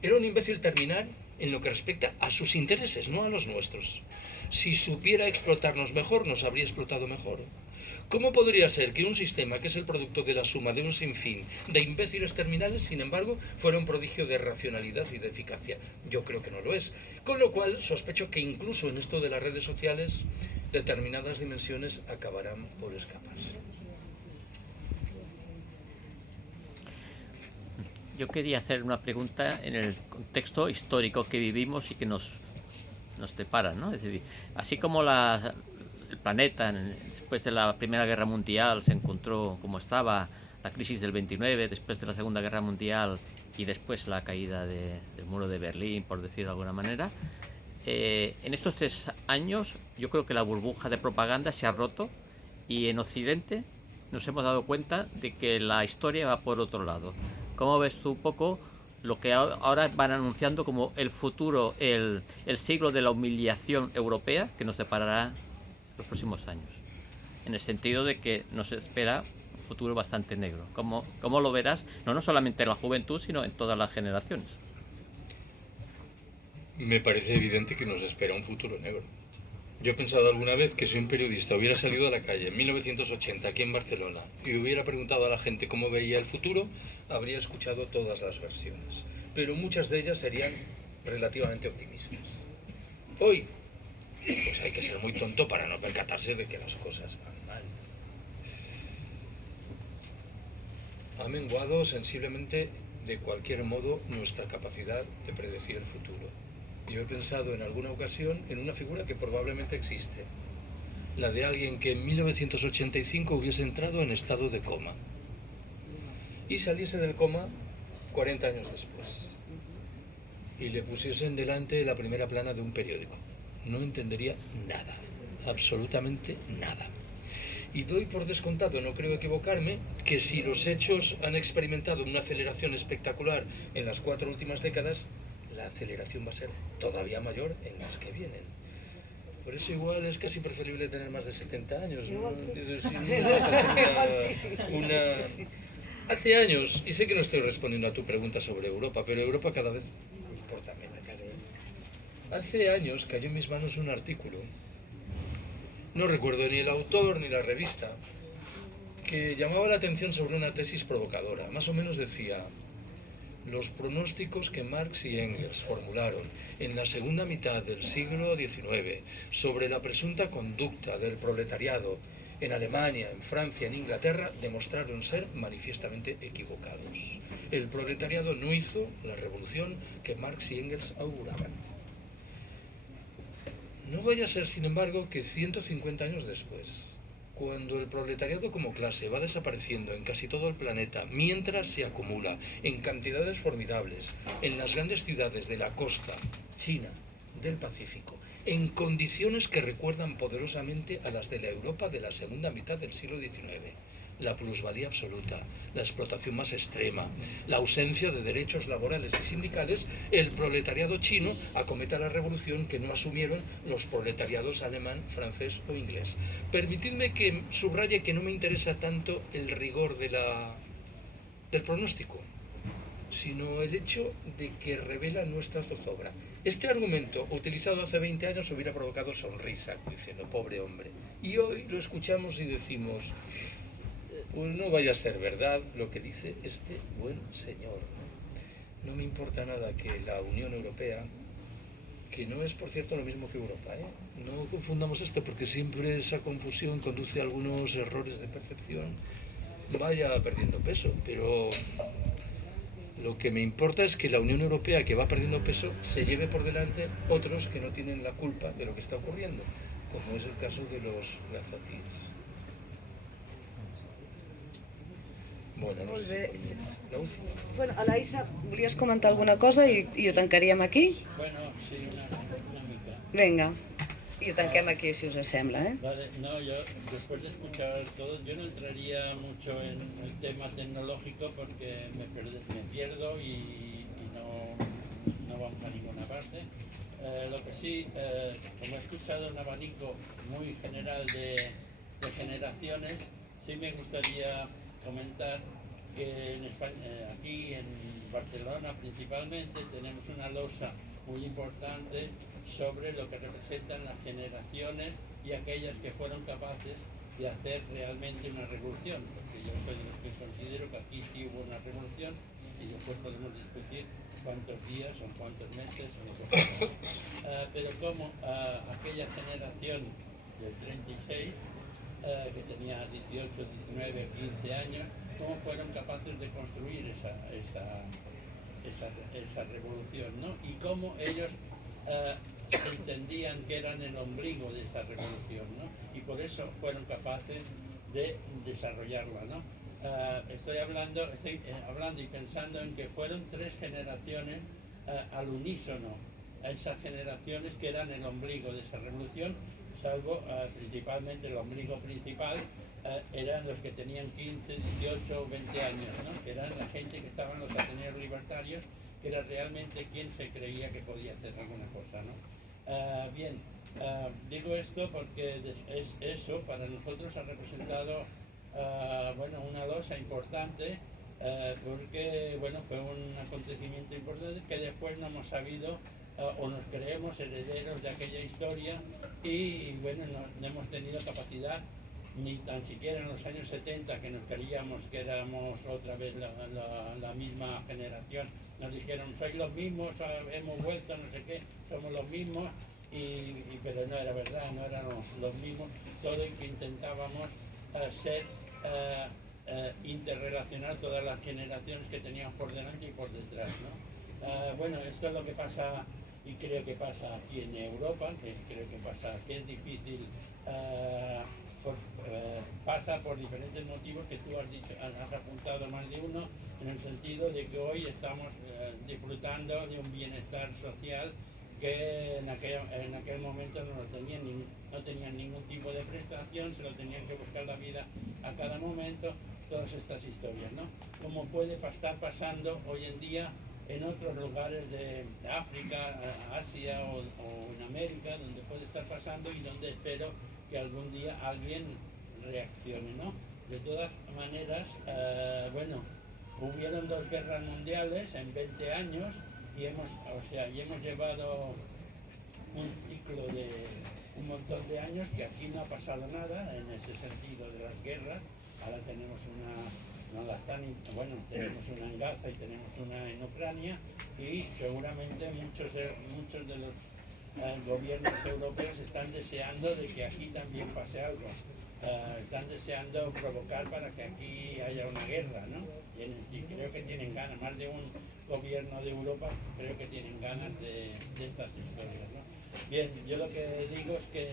Era un imbécil terminal en lo que respecta a sus intereses, no a los nuestros. Si supiera explotarnos mejor, nos habría explotado mejor. ¿Cómo podría ser que un sistema que es el producto de la suma de un sinfín de imbéciles terminales, sin embargo, fuera un prodigio de racionalidad y de eficacia? Yo creo que no lo es. Con lo cual, sospecho que incluso en esto de las redes sociales, determinadas dimensiones acabarán por escaparse. Yo quería hacer una pregunta en el contexto histórico que vivimos y que nos depara, ¿no? Es decir, así como el planeta después de la Primera Guerra Mundial se encontró como estaba, la crisis del 29, después de la Segunda Guerra Mundial y después la caída del muro de Berlín, por decirlo de alguna manera, en estos 3 años yo creo que la burbuja de propaganda se ha roto y en Occidente nos hemos dado cuenta de que la historia va por otro lado. ¿Cómo ves tú un poco lo que ahora van anunciando como el futuro, el siglo de la humillación europea que nos deparará los próximos años. En el sentido de que nos espera un futuro bastante negro. ¿Cómo lo verás? No solamente en la juventud, sino en todas las generaciones. Me parece evidente que nos espera un futuro negro. Yo he pensado alguna vez que si un periodista hubiera salido a la calle en 1980 aquí en Barcelona y hubiera preguntado a la gente cómo veía el futuro, habría escuchado todas las versiones. Pero muchas de ellas serían relativamente optimistas. Hoy, pues hay que ser muy tonto para no percatarse de que las cosas van mal. Ha menguado sensiblemente, de cualquier modo, nuestra capacidad de predecir el futuro. Yo he pensado en alguna ocasión en una figura que probablemente existe, la de alguien que en 1985 hubiese entrado en estado de coma y saliese del coma 40 años después y le pusiesen delante la primera plana de un periódico. No entendería nada, absolutamente nada. Y doy por descontado, no creo equivocarme, que si los hechos han experimentado una aceleración espectacular en las 4 últimas décadas, la aceleración va a ser todavía mayor en las que vienen. Por eso igual es casi preferible tener más de 70 años. Igual ¿No? Hace años, y sé que no estoy respondiendo a tu pregunta sobre Europa, pero Europa cada vez me importa menos. Hace años cayó en mis manos un artículo, no recuerdo ni el autor ni la revista, que llamaba la atención sobre una tesis provocadora. Más o menos decía: los pronósticos que Marx y Engels formularon en la segunda mitad del siglo XIX sobre la presunta conducta del proletariado en Alemania, en Francia, en Inglaterra, demostraron ser manifiestamente equivocados. El proletariado no hizo la revolución que Marx y Engels auguraban. No vaya a ser, sin embargo, que 150 años después, cuando el proletariado como clase va desapareciendo en casi todo el planeta, mientras se acumula en cantidades formidables en las grandes ciudades de la costa, China, del Pacífico, en condiciones que recuerdan poderosamente a las de la Europa de la segunda mitad del siglo XIX, la plusvalía absoluta, la explotación más extrema, la ausencia de derechos laborales y sindicales, el proletariado chino acometa la revolución que no asumieron los proletariados alemán, francés o inglés. Permitidme que subraye que no me interesa tanto el rigor del pronóstico, sino el hecho de que revela nuestra zozobra. Este argumento, utilizado hace 20 años, hubiera provocado sonrisa, diciendo, pobre hombre. Y hoy lo escuchamos y decimos, pues no vaya a ser verdad lo que dice este buen señor. No me importa nada que la Unión Europea, que no es por cierto lo mismo que Europa, no confundamos esto, porque siempre esa confusión conduce a algunos errores de percepción, vaya perdiendo peso, pero lo que me importa es que la Unión Europea, que va perdiendo peso, se lleve por delante otros que no tienen la culpa de lo que está ocurriendo, como es el caso de los gazatíes. Bueno, no sé si la última. Bueno, Alaisa, volies comentar alguna cosa i ho tancaríem aquí? Bueno, sí, una mica. Vinga, i ho tanquem aquí, si us sembla, ¿eh? Vale, no, yo después de escuchar todo, yo no entraría mucho en el tema tecnológico porque me pierdo y no vamos a ninguna parte. Lo que sí, como he escuchado un abanico muy general de generaciones, sí me gustaría comentar que en España, aquí en Barcelona principalmente, tenemos una losa muy importante sobre lo que representan las generaciones y aquellas que fueron capaces de hacer realmente una revolución, porque yo soy de los que considero que aquí sí hubo una revolución y después podemos discutir cuántos días o cuántos meses o lo que fuera. Pero como aquella generación del 36, que tenía 18, 19, 15 años, cómo fueron capaces de construir esa revolución, ¿no? Y cómo ellos entendían que eran el ombligo de esa revolución, ¿no? Y por eso fueron capaces de desarrollarla, ¿no? Estoy hablando y pensando en que fueron 3 generaciones al unísono, a esas generaciones que eran el ombligo de esa revolución, salvo principalmente el ombligo principal, eran los que tenían 15, 18 o 20 años, ¿no? Que eran la gente que estaban los ateneos libertarios, que era realmente quien se creía que podía hacer alguna cosa, ¿no? Digo esto porque eso para nosotros ha representado bueno, una losa importante, porque bueno, fue un acontecimiento importante que después no hemos sabido o nos creemos herederos de aquella historia y bueno, no hemos tenido capacidad, ni tan siquiera en los años 70, que nos creíamos que éramos otra vez la misma generación, nos dijeron, sois los mismos, hemos vuelto, no sé qué, somos los mismos, pero no era verdad, no éramos los mismos, todo y que intentábamos interrelacionar todas las generaciones que teníamos por delante y por detrás, ¿no? Bueno, esto es lo que pasa y creo que pasa aquí en Europa, que creo que pasa, que es difícil, pasa por diferentes motivos que tú has apuntado más de uno, en el sentido de que hoy estamos disfrutando de un bienestar social que en aquel momento no tenían ningún tipo de prestación, se lo tenían que buscar la vida a cada momento, todas estas historias, ¿no? Como puede estar pasando hoy en día en otros lugares de África, Asia o en América, donde puede estar pasando y donde espero que algún día alguien reaccione, ¿no? De todas maneras, bueno, hubieron 2 guerras mundiales en 20 años y hemos llevado un ciclo de un montón de años que aquí no ha pasado nada en ese sentido de las guerras. Ahora tenemos tenemos una en Gaza y tenemos una en Ucrania y seguramente muchos de los gobiernos europeos están deseando de que aquí también pase algo. Están deseando provocar para que aquí haya una guerra, ¿no? Y creo que tienen ganas, más de un gobierno de Europa creo que tienen ganas de estas historias, ¿no? Bien, yo lo que digo es que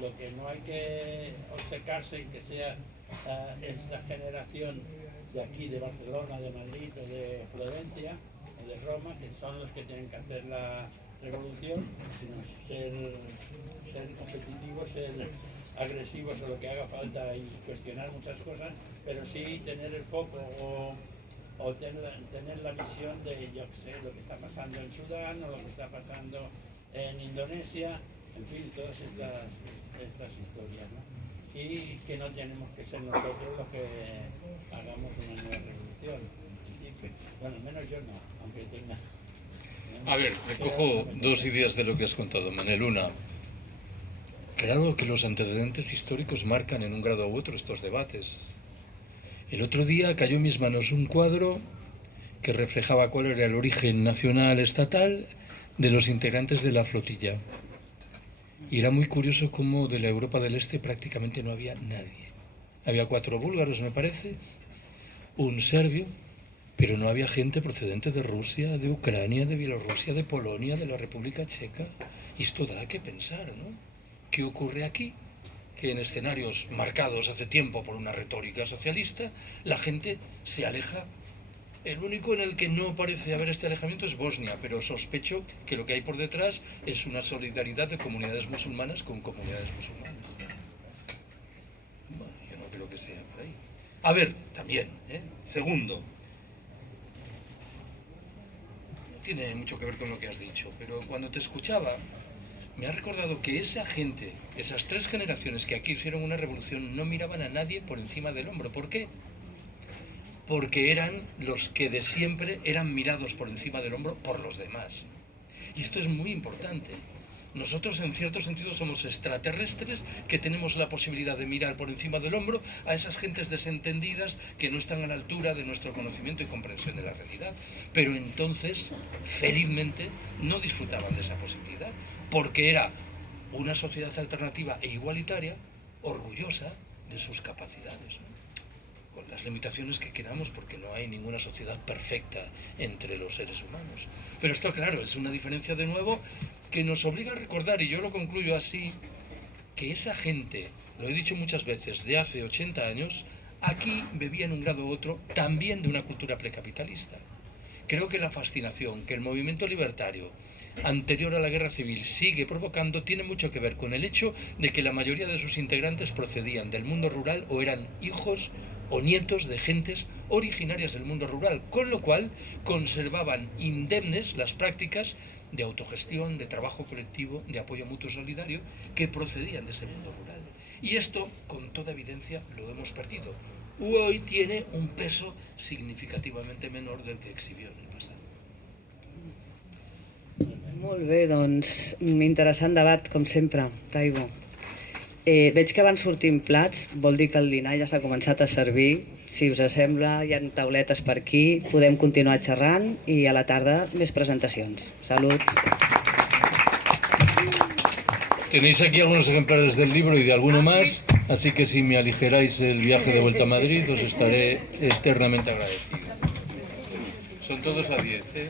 lo que no hay que obcecarse en que sea esta generación de aquí, de Barcelona, de Madrid o de Florencia o de Roma, que son los que tienen que hacer la revolución, sino ser competitivos, ser agresivos o lo que haga falta y cuestionar muchas cosas, pero sí tener el foco o tener la visión de, yo qué sé, lo que está pasando en Sudán o lo que está pasando en Indonesia, en fin, todas estas historias, ¿no? Y que no tenemos que ser nosotros los que hagamos una nueva revolución. Bueno, al menos yo no, aunque tenga... A ver, recojo 2 ideas de lo que has contado, Manel. Una, claro que los antecedentes históricos marcan en un grado u otro estos debates. El otro día cayó en mis manos un cuadro que reflejaba cuál era el origen nacional estatal de los integrantes de la flotilla. Y era muy curioso cómo de la Europa del Este prácticamente no había nadie. Había 4 búlgaros, me parece, un serbio, pero no había gente procedente de Rusia, de Ucrania, de Bielorrusia, de Polonia, de la República Checa. Y esto da que pensar, ¿no? ¿Qué ocurre aquí? Que en escenarios marcados hace tiempo por una retórica socialista, la gente se aleja. El único en el que no parece haber este alejamiento es Bosnia, pero sospecho que lo que hay por detrás es una solidaridad de comunidades musulmanas con comunidades musulmanas. Bueno, yo no creo que sea por ahí. A ver, también, segundo, no tiene mucho que ver con lo que has dicho, pero cuando te escuchaba, me ha recordado que esa gente, esas 3 generaciones que aquí hicieron una revolución, no miraban a nadie por encima del hombro. ¿Por qué? Porque eran los que de siempre eran mirados por encima del hombro por los demás. Y esto es muy importante. Nosotros, en cierto sentido, somos extraterrestres que tenemos la posibilidad de mirar por encima del hombro a esas gentes desentendidas que no están a la altura de nuestro conocimiento y comprensión de la realidad. Pero entonces, felizmente, no disfrutaban de esa posibilidad, porque era una sociedad alternativa e igualitaria, orgullosa de sus capacidades, ¿no? Con las limitaciones que queramos, porque no hay ninguna sociedad perfecta entre los seres humanos. Pero esto, claro, es una diferencia de nuevo que nos obliga a recordar, y yo lo concluyo así, que esa gente, lo he dicho muchas veces, de hace 80 años, aquí bebía en un grado u otro también de una cultura precapitalista. Creo que la fascinación que el movimiento libertario anterior a la guerra civil sigue provocando tiene mucho que ver con el hecho de que la mayoría de sus integrantes procedían del mundo rural o eran hijos o nietos de gentes originarias del mundo rural, con lo cual conservaban indemnes las prácticas de autogestión, de trabajo colectivo, de apoyo mutuo solidario, que procedían de ese mundo rural. Y esto, con toda evidencia, lo hemos perdido. Hoy tiene un peso significativamente menor del que exhibió en el pasado. Molt bé, doncs, interessant debat, com sempre, Taibo. Veig que van sortint plats, vol dir que el dinar ja s'ha començat a servir. Si us sembla, hi ha tauletes per aquí, podem continuar xerrant i a la tarda més presentacions. Salut! Tenéis aquí algunos ejemplares del libro y de alguno más, así que si me aligeráis el viaje de vuelta a Madrid os estaré eternamente agradecido. Son todos a 10, ¿eh?